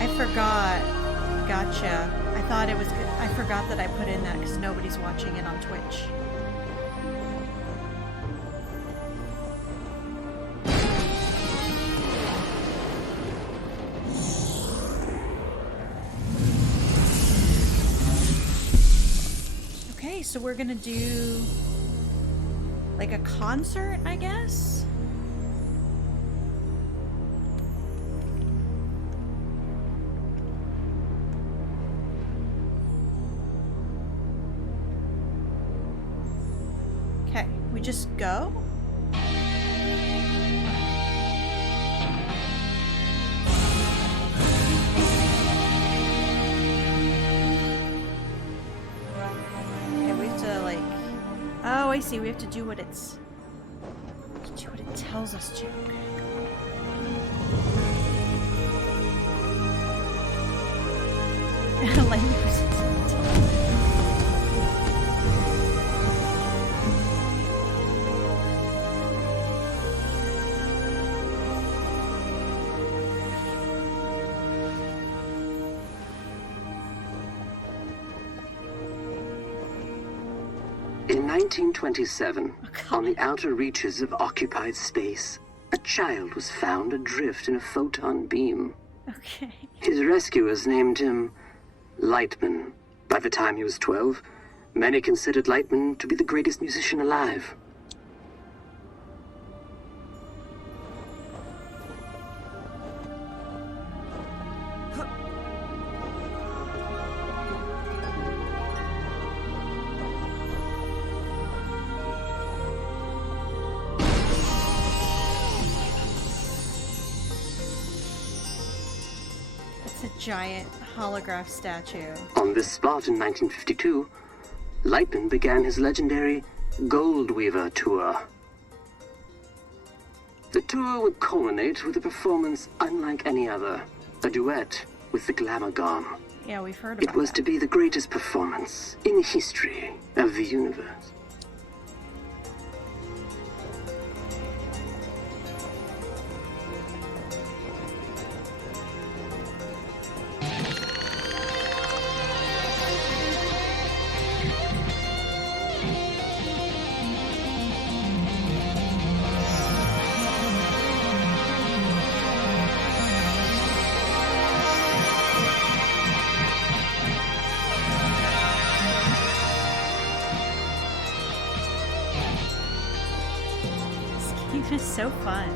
I forgot. Gotcha. I thought it was good. I forgot that I put in that because nobody's watching it on Twitch. So we're gonna do like a concert, I guess. Okay, we just go. Oh, I see. We have to do what it's... do what it tells us to. Okay. In 1927, on the outer reaches of occupied space, a child was found adrift in a photon beam. Okay. His rescuers named him Lightman. By the time he was 12, many considered Lightman to be the greatest musician alive. Giant holograph statue. On this spot in 1952, Lightman began his legendary Gold Weaver tour. The tour would culminate with a performance unlike any other, a duet with the Glamour Gone. Yeah, we've heard about it. It was that. To be the greatest performance in the history of the universe. It's so fun.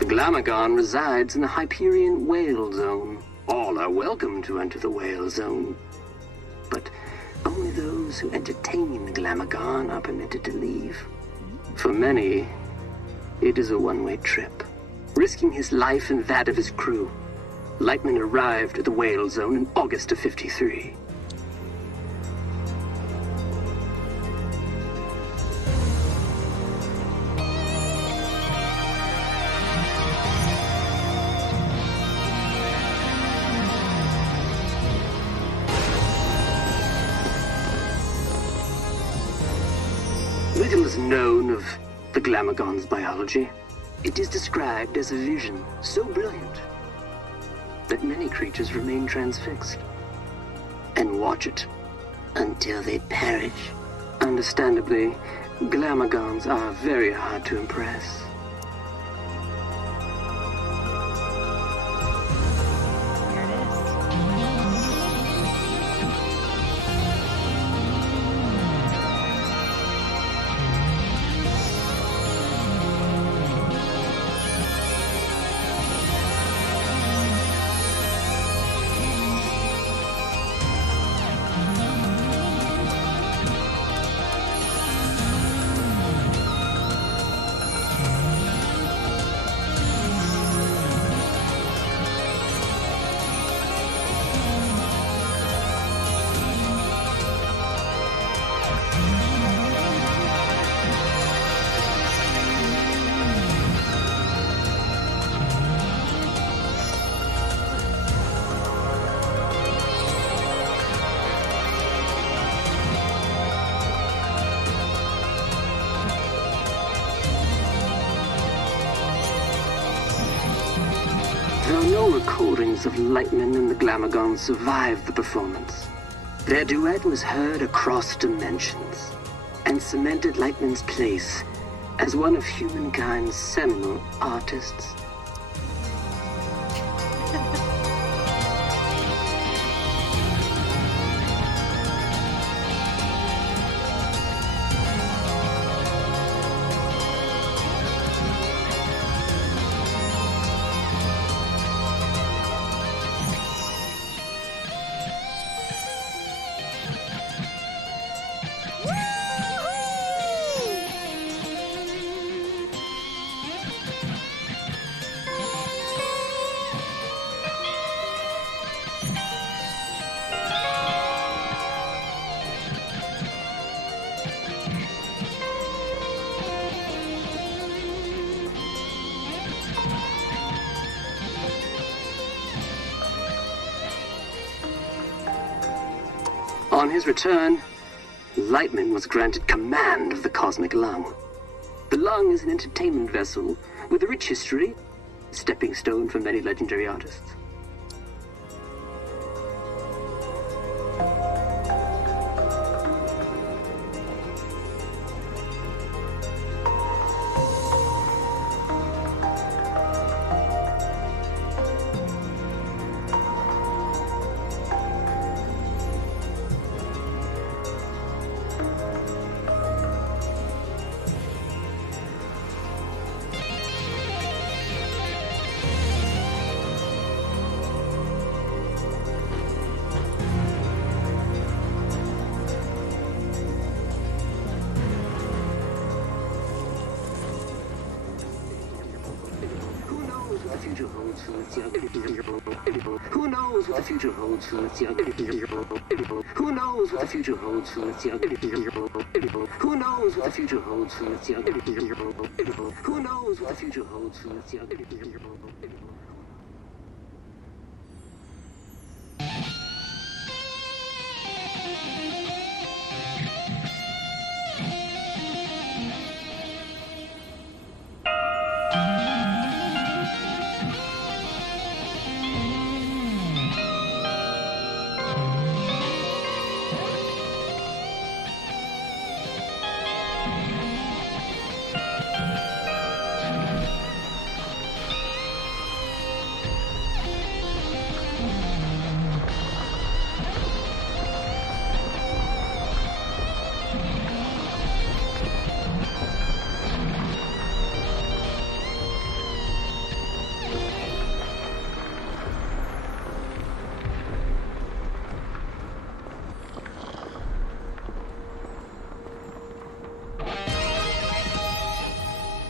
The Glamagon resides in the Hyperion Whale Zone. All are welcome to enter the Whale Zone, but only those who entertain the Glamagon are permitted to leave. For many, it is a one-way trip. Risking his life and that of his crew, Lightman arrived at the Whale Zone in August of '53. Little is known of the Glamagon's biology. It is described as a vision so brilliant that many creatures remain transfixed and watch it until they perish. Understandably, Glamagons are very hard to impress. Though no recordings of Lightman and the Glamagons survived the performance, their duet was heard across dimensions and cemented Lightman's place as one of humankind's seminal artists. On his return, Lightman was granted command of the Cosmic Lung. The Lung is an entertainment vessel with a rich history, stepping stone for many legendary artists. Who knows what the future holds for its young people? Who knows what the future holds for its young people? Who knows what the future holds for its young people? Who knows what the future holds for its young people?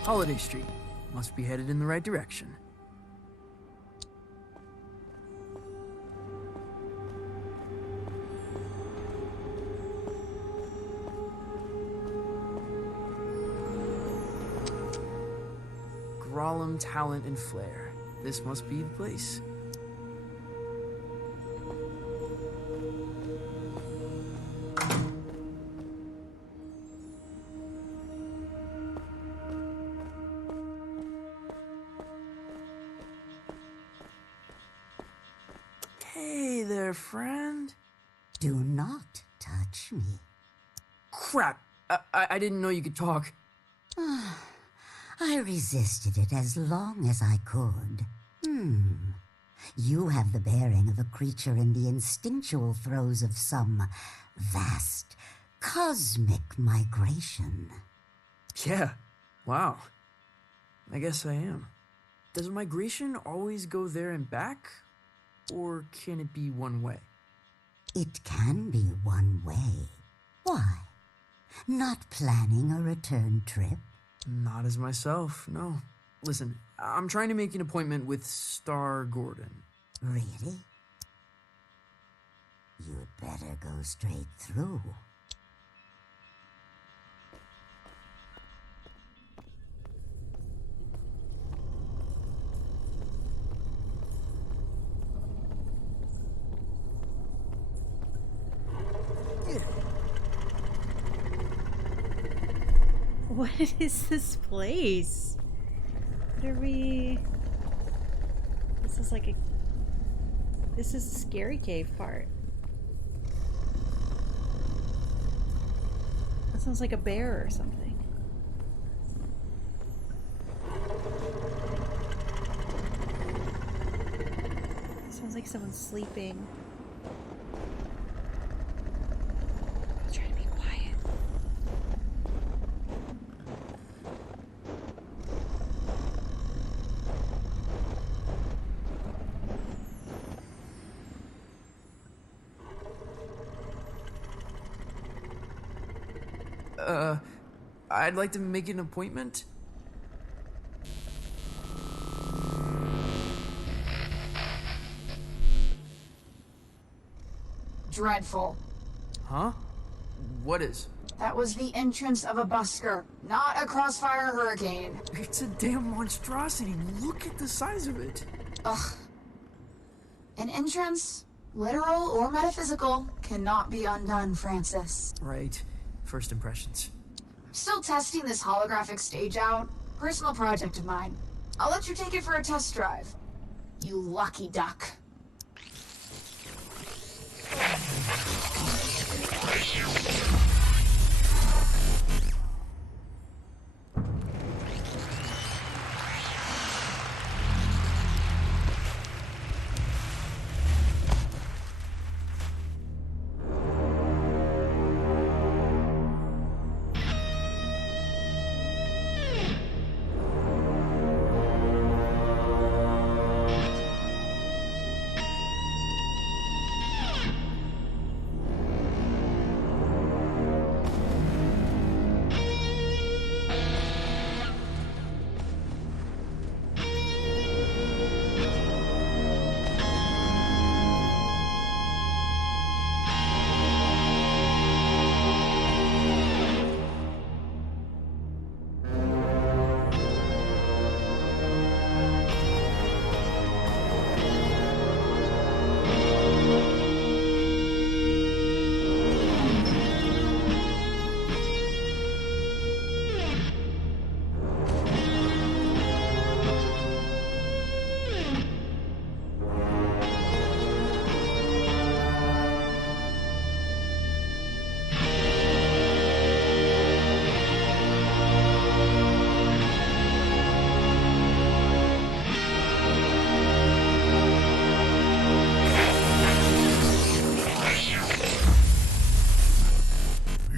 Holiday Street. Must be headed in the right direction. Grolem, Talent, and Flair. This must be the place. Hey there, friend. Do not touch me. Crap! I didn't know you could talk. I resisted it as long as I could. You have the bearing of a creature in the instinctual throes of some vast, cosmic migration. Yeah, wow. I guess I am. Does migration always go there and back? Or can it be one way? It can be one way. Why? Not planning a return trip? Not as myself, no. Listen, I'm trying to make an appointment with Star Gordon. Really? You'd better go straight through. What is this place? What are we... This This is the scary cave part. That sounds like a bear or something. It sounds like someone's sleeping. I'll try to be quiet. I'd like to make an appointment. Dreadful. Huh? What is? That was the entrance of a busker, not a crossfire hurricane. It's a damn monstrosity. Look at the size of it. Ugh. An entrance, literal or metaphysical, cannot be undone, Francis. Right. First impressions. Still testing this holographic stage out. Personal project of mine. I'll let you take it for a test drive. You lucky duck.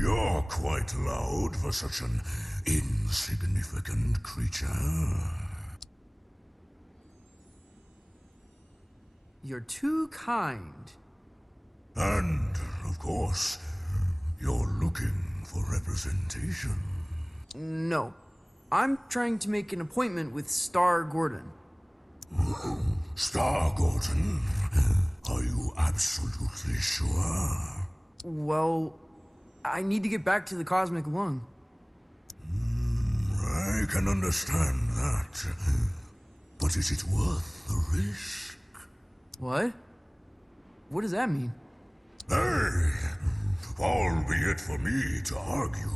You're quite loud for such an insignificant creature. You're too kind. And, of course, you're looking for representation. No. I'm trying to make an appointment with Star Gordon. Star Gordon? Are you absolutely sure? Well, I need to get back to the Cosmic Lung. I can understand that. But is it worth the risk? What? What does that mean? Hey, albeit for me to argue,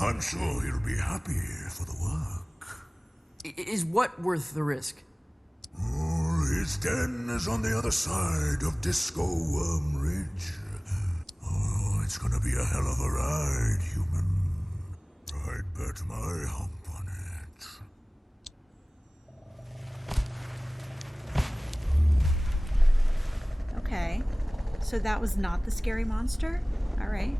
I'm sure he'll be happy for the work. Is what worth the risk? Oh, his den is on the other side of Disco Worm Ridge. Oh, it's gonna be a hell of a ride, human. I'd bet my hump on it. Okay. So that was not the scary monster? All right.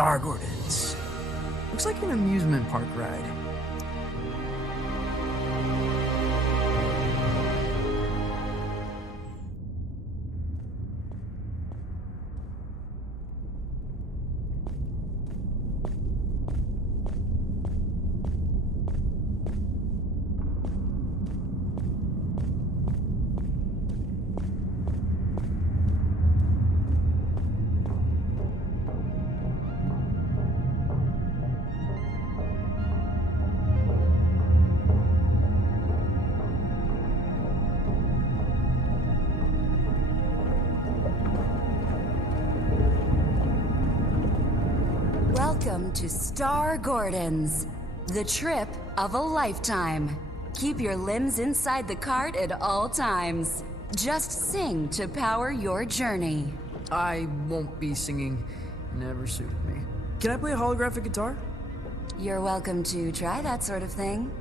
Star Gordons. Looks like an amusement park ride. Welcome to Star Gordons, the trip of a lifetime. Keep your limbs inside the cart at all times. Just sing to power your journey. I won't be singing. Never suited me. Can I play a holographic guitar? You're welcome to try that sort of thing.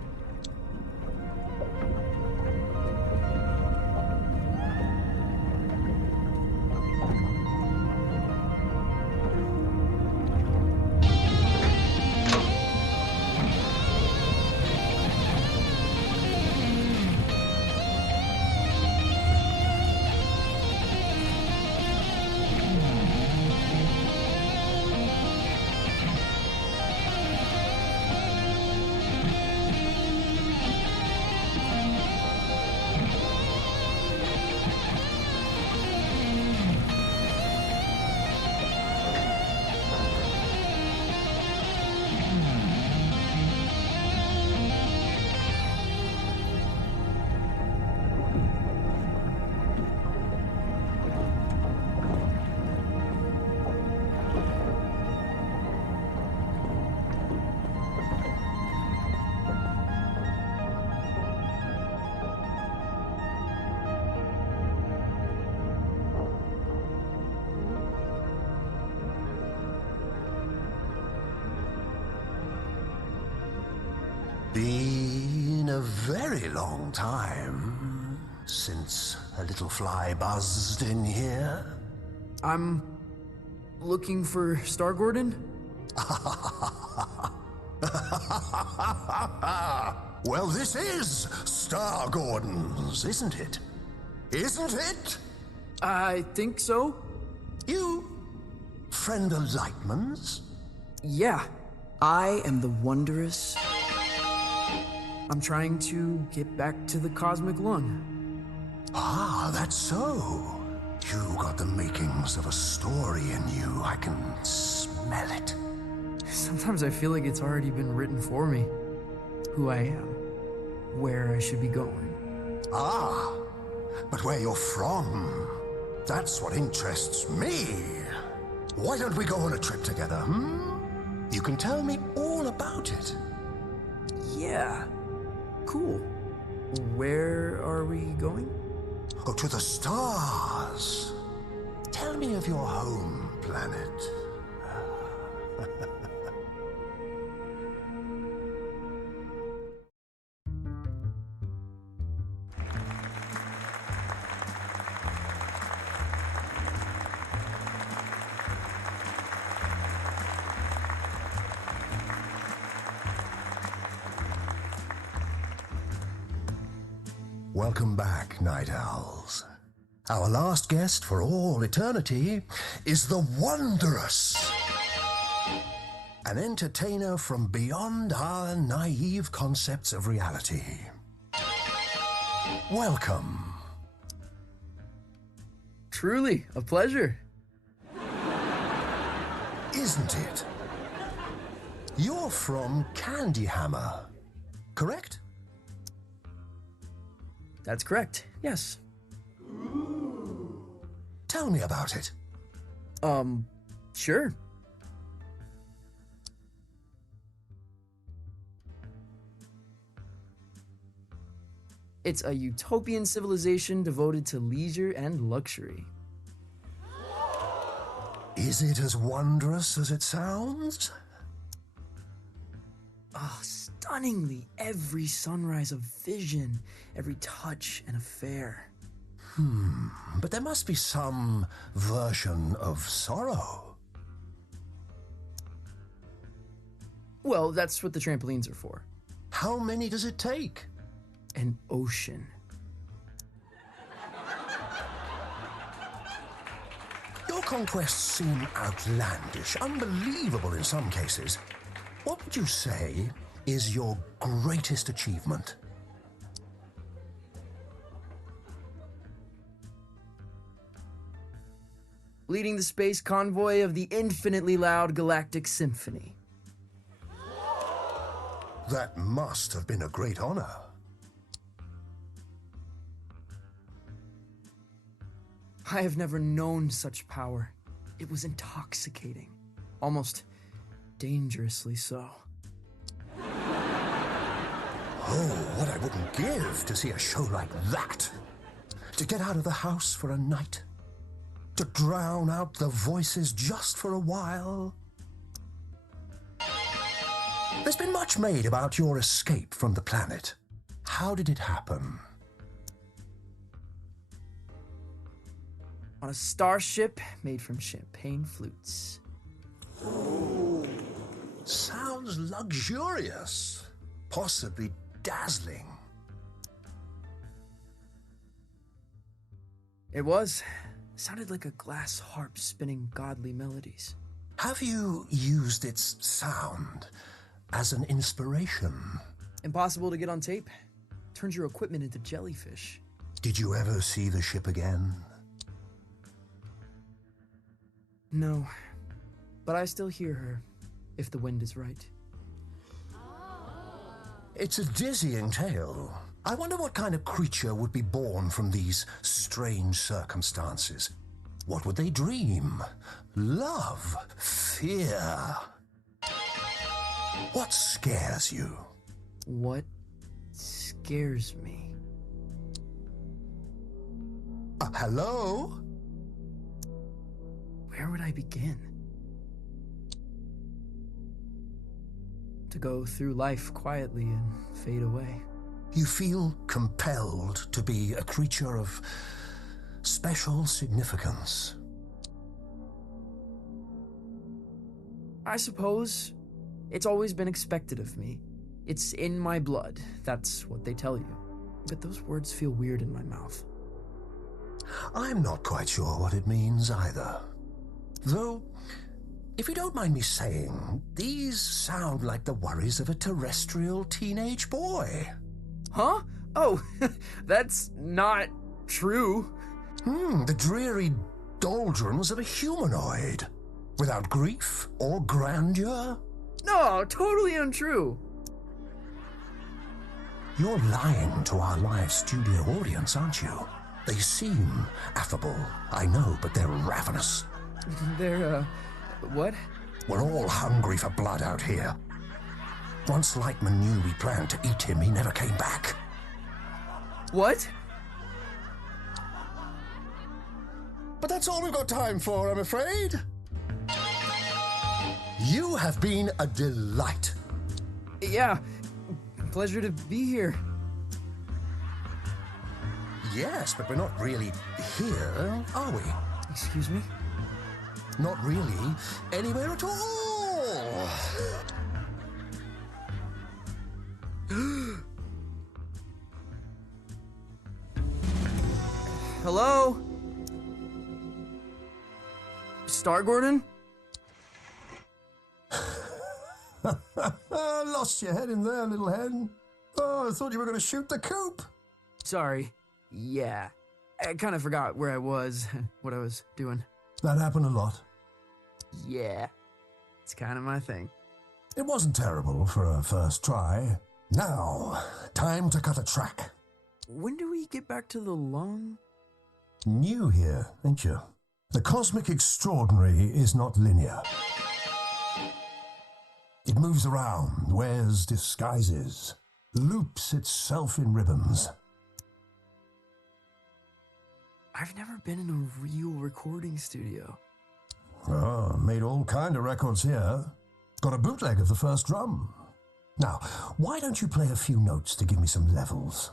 Been a very long time since a little fly buzzed in here. I'm looking for Star Gordon. Well, this is Star Gordon's, isn't it? Isn't it? I think so. You friend of Lightman's? Yeah, I am the Wondrous. I'm trying to get back to the Cosmic Lung. Ah, that's so. You got the makings of a story in you. I can smell it. Sometimes I feel like it's already been written for me. Who I am, where I should be going. Ah, but where you're from, that's what interests me. Why don't we go on a trip together, hmm? You can tell me all about it. Yeah, cool. Where are we going? Oh, to the stars. Tell me of your home planet. Welcome back, Night Owls. Our last guest for all eternity is the Wondrous. An entertainer from beyond our naive concepts of reality. Welcome. Truly, a pleasure. Isn't it? You're from Candyhammer, correct? That's correct, yes. Tell me about it. Sure. It's a utopian civilization devoted to leisure and luxury. Is it as wondrous as it sounds? Oh, stunningly, every sunrise a vision, every touch an affair. But there must be some version of sorrow. Well, that's what the trampolines are for. How many does it take? An ocean. Your conquests seem outlandish, unbelievable in some cases. What would you say is your greatest achievement? Leading the space convoy of the infinitely loud galactic symphony. That must have been a great honor. I have never known such power. It was intoxicating. Almost dangerously so. Oh, what I wouldn't give to see a show like that. To get out of the house for a night. To drown out the voices just for a while. There's been much made about your escape from the planet. How did it happen? On a starship made from champagne flutes. Sounds luxurious. Possibly dazzling. It was. Sounded like a glass harp spinning godly melodies. Have you used its sound as an inspiration? Impossible to get on tape. Turns your equipment into jellyfish. Did you ever see the ship again? No, but I still hear her, if the wind is right. It's a dizzying tale. I wonder what kind of creature would be born from these strange circumstances. What would they dream? Love? Fear? What scares you? What scares me? Hello? Where would I begin? To go through life quietly and fade away. You feel compelled to be a creature of special significance. I suppose it's always been expected of me. It's in my blood, that's what they tell you. But those words feel weird in my mouth. I'm not quite sure what it means either. Though, if you don't mind me saying, these sound like the worries of a terrestrial teenage boy. Huh? Oh, that's not true. The dreary doldrums of a humanoid. Without grief or grandeur. No, totally untrue. You're lying to our live studio audience, aren't you? They seem affable, I know, but they're ravenous. They're, what? We're all hungry for blood out here. Once Lightman knew we planned to eat him, he never came back. What? But that's all we've got time for, I'm afraid. You have been a delight. Yeah, pleasure to be here. Yes, but we're not really here, are we? Excuse me? Not really anywhere at all. Hello? Star Gordon? Lost your head in there, little hen. Oh, I thought you were going to shoot the coop. Sorry. Yeah. I kind of forgot where I was, what I was doing. That happened a lot. Yeah. It's kind of my thing. It wasn't terrible for a first try. Now, time to cut a track. When do we get back to the lung? New here, ain't you? The cosmic extraordinary is not linear. It moves around, wears disguises, loops itself in ribbons. I've never been in a real recording studio. Oh, made all kind of records here. Got a bootleg of the first drum. Now, why don't you play a few notes to give me some levels?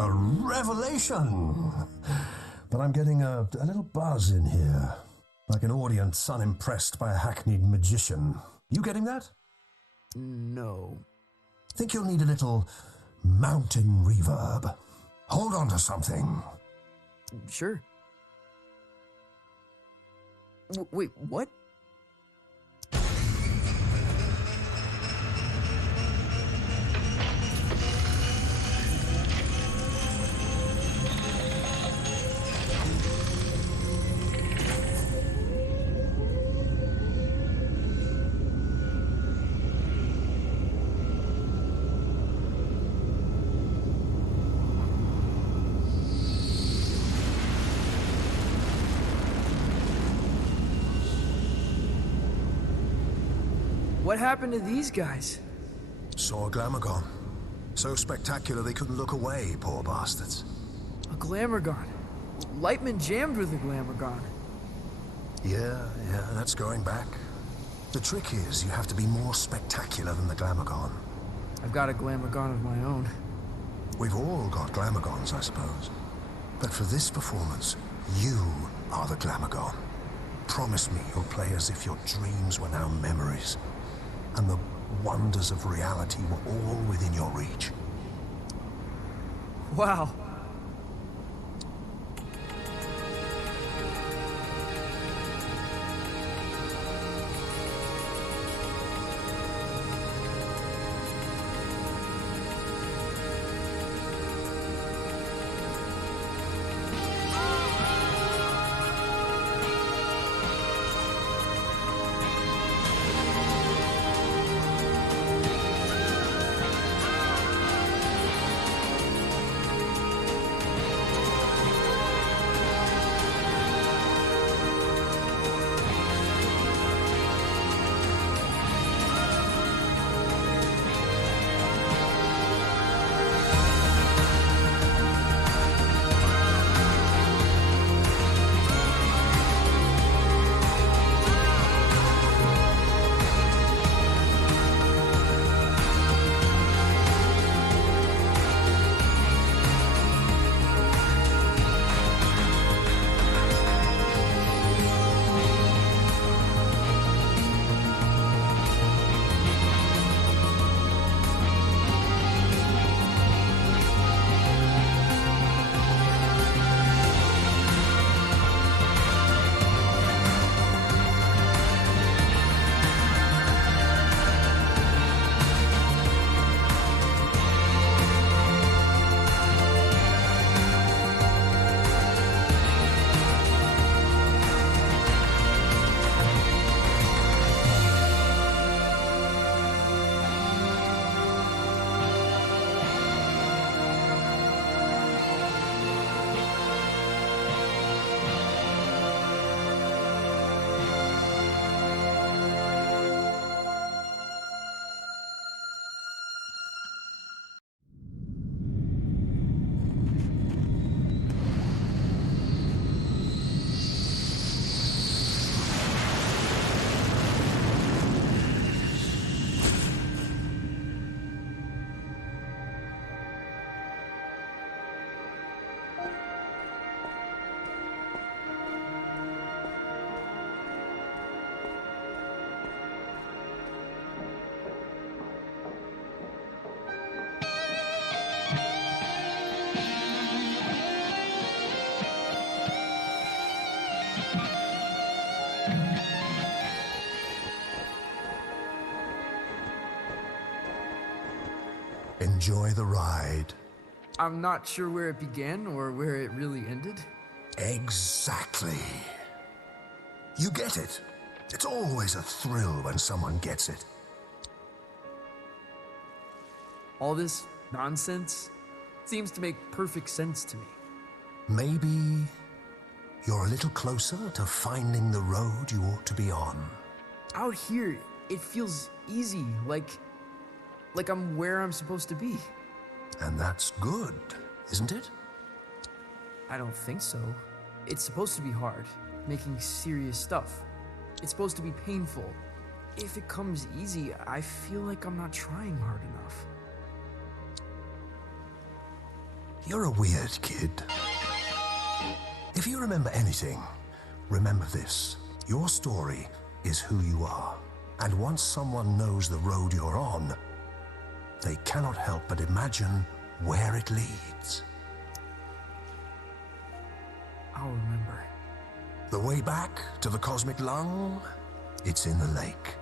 A revelation! But I'm getting a little buzz in here, like an audience unimpressed by a hackneyed magician. You getting that? No. Think you'll need a little mountain reverb. Hold on to something. Sure. Wait, what? What happened to these guys? Saw a Glamogon. So spectacular they couldn't look away, poor bastards. A Glamogon. Lightman jammed with a Glamogon. Yeah, that's going back. The trick is you have to be more spectacular than the Glamogon. I've got a Glamogon of my own. We've all got Glamagons, I suppose. But for this performance, you are the Glamogon. Promise me you'll play as if your dreams were now memories, and the wonders of reality were all within your reach. Wow. Enjoy the ride. I'm not sure where it began or where it really ended. Exactly. You get it. It's always a thrill when someone gets it. All this nonsense seems to make perfect sense to me. Maybe you're a little closer to finding the road you ought to be on. Out here, it feels easy, like I'm where I'm supposed to be. And that's good, isn't it? I don't think so. It's supposed to be hard, making serious stuff. It's supposed to be painful. If it comes easy, I feel like I'm not trying hard enough. You're a weird kid. If you remember anything, remember this. Your story is who you are. And once someone knows the road you're on, they cannot help but imagine where it leads. I'll remember. The way back to the cosmic lung, it's in the lake.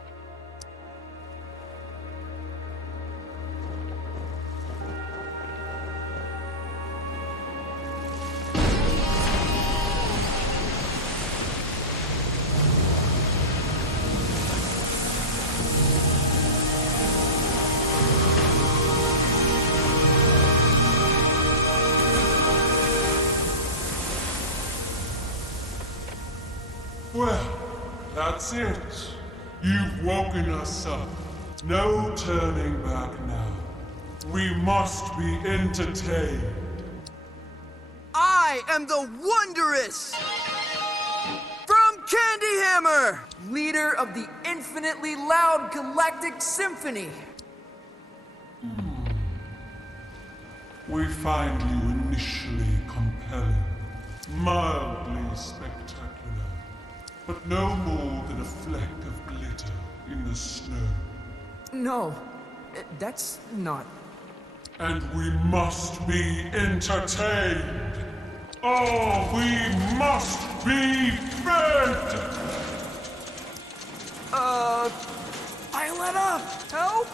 Well, that's it. You've woken us up. No turning back now. We must be entertained. I am the Wondrous! From Candy Hammer, leader of the infinitely loud Galactic Symphony. We find you initially compelling, mildly spectacular, but no more than a fleck of glitter in the snow. No, that's not... And we must be entertained. Oh, we must be fed! Violetta, help!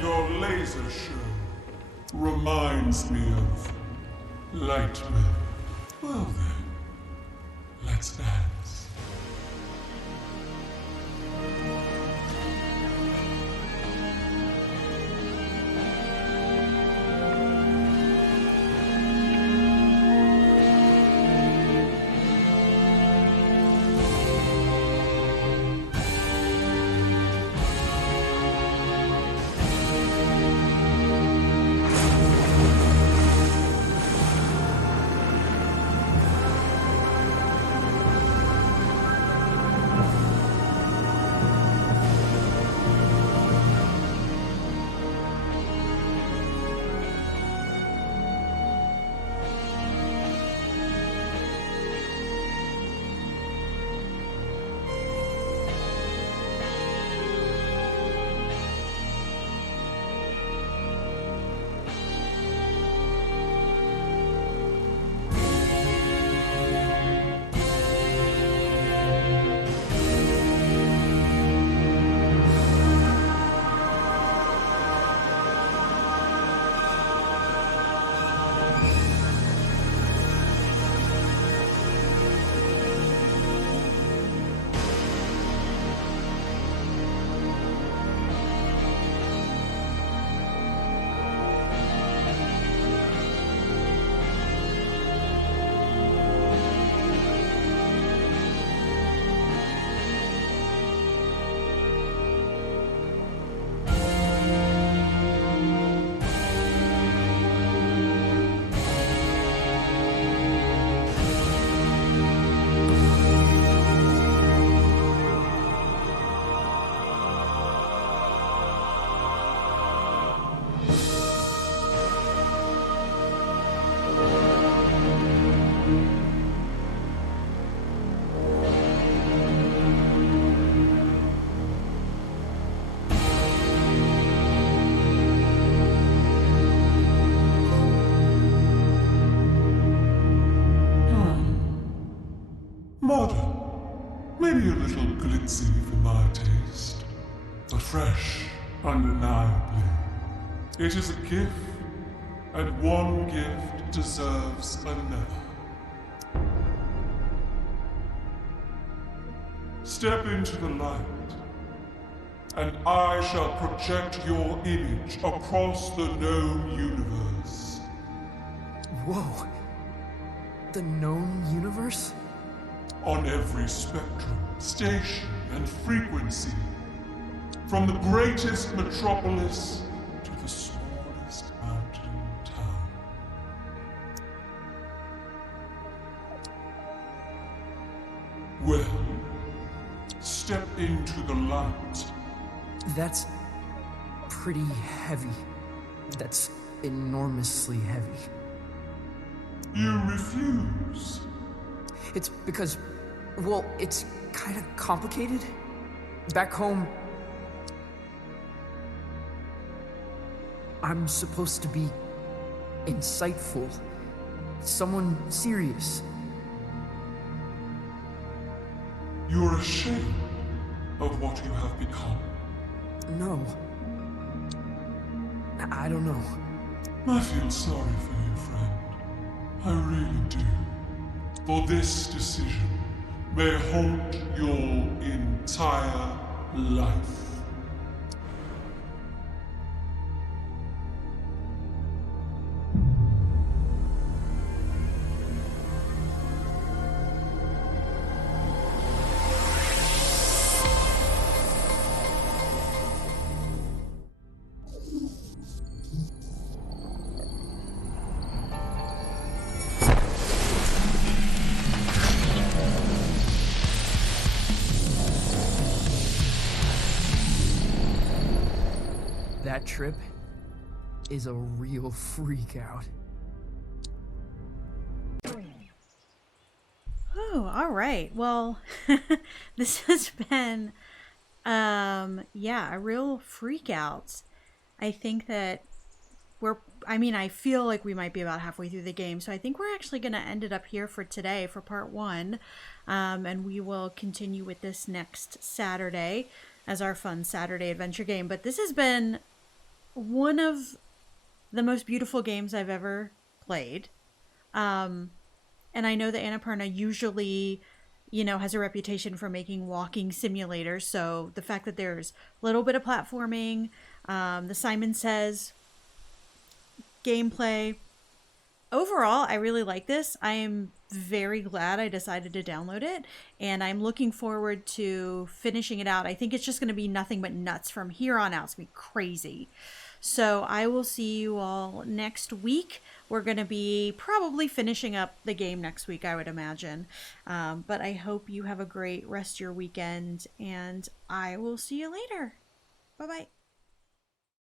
Your laser show reminds me of Lightman. Well then, let's dance. Modern. Maybe a little glitzy for my taste. But fresh, undeniably. It is a gift, and one gift deserves another. Step into the light, and I shall project your image across the known universe. Whoa. The known universe? On every spectrum, station, and frequency. From the greatest metropolis to the smallest mountain town. Step into the light. That's pretty heavy. That's enormously heavy. You refuse? It's because, well, it's kind of complicated. Back home, I'm supposed to be insightful, someone serious. You're ashamed of what you have become. No. I don't know. I feel sorry for you, friend. I really do. For this decision may haunt your entire life. That trip is a real freak out. Oh, all right. Well, this has been, yeah, a real freak out. I think that I feel like we might be about halfway through the game, so I think we're actually going to end it up here for today for part 1. And we will continue with this next Saturday as our fun Saturday adventure game. But this has been one of the most beautiful games I've ever played. And I know that Annapurna usually, has a reputation for making walking simulators. So the fact that there's a little bit of platforming, the Simon Says gameplay. Overall, I really like this. I am very glad I decided to download it, and I'm looking forward to finishing it out. I think it's just going to be nothing but nuts from here on out. It's going to be crazy. So I will see you all next week. We're going to be probably finishing up the game next week, I would imagine. But I hope you have a great rest of your weekend, and I will see you later. Bye-bye.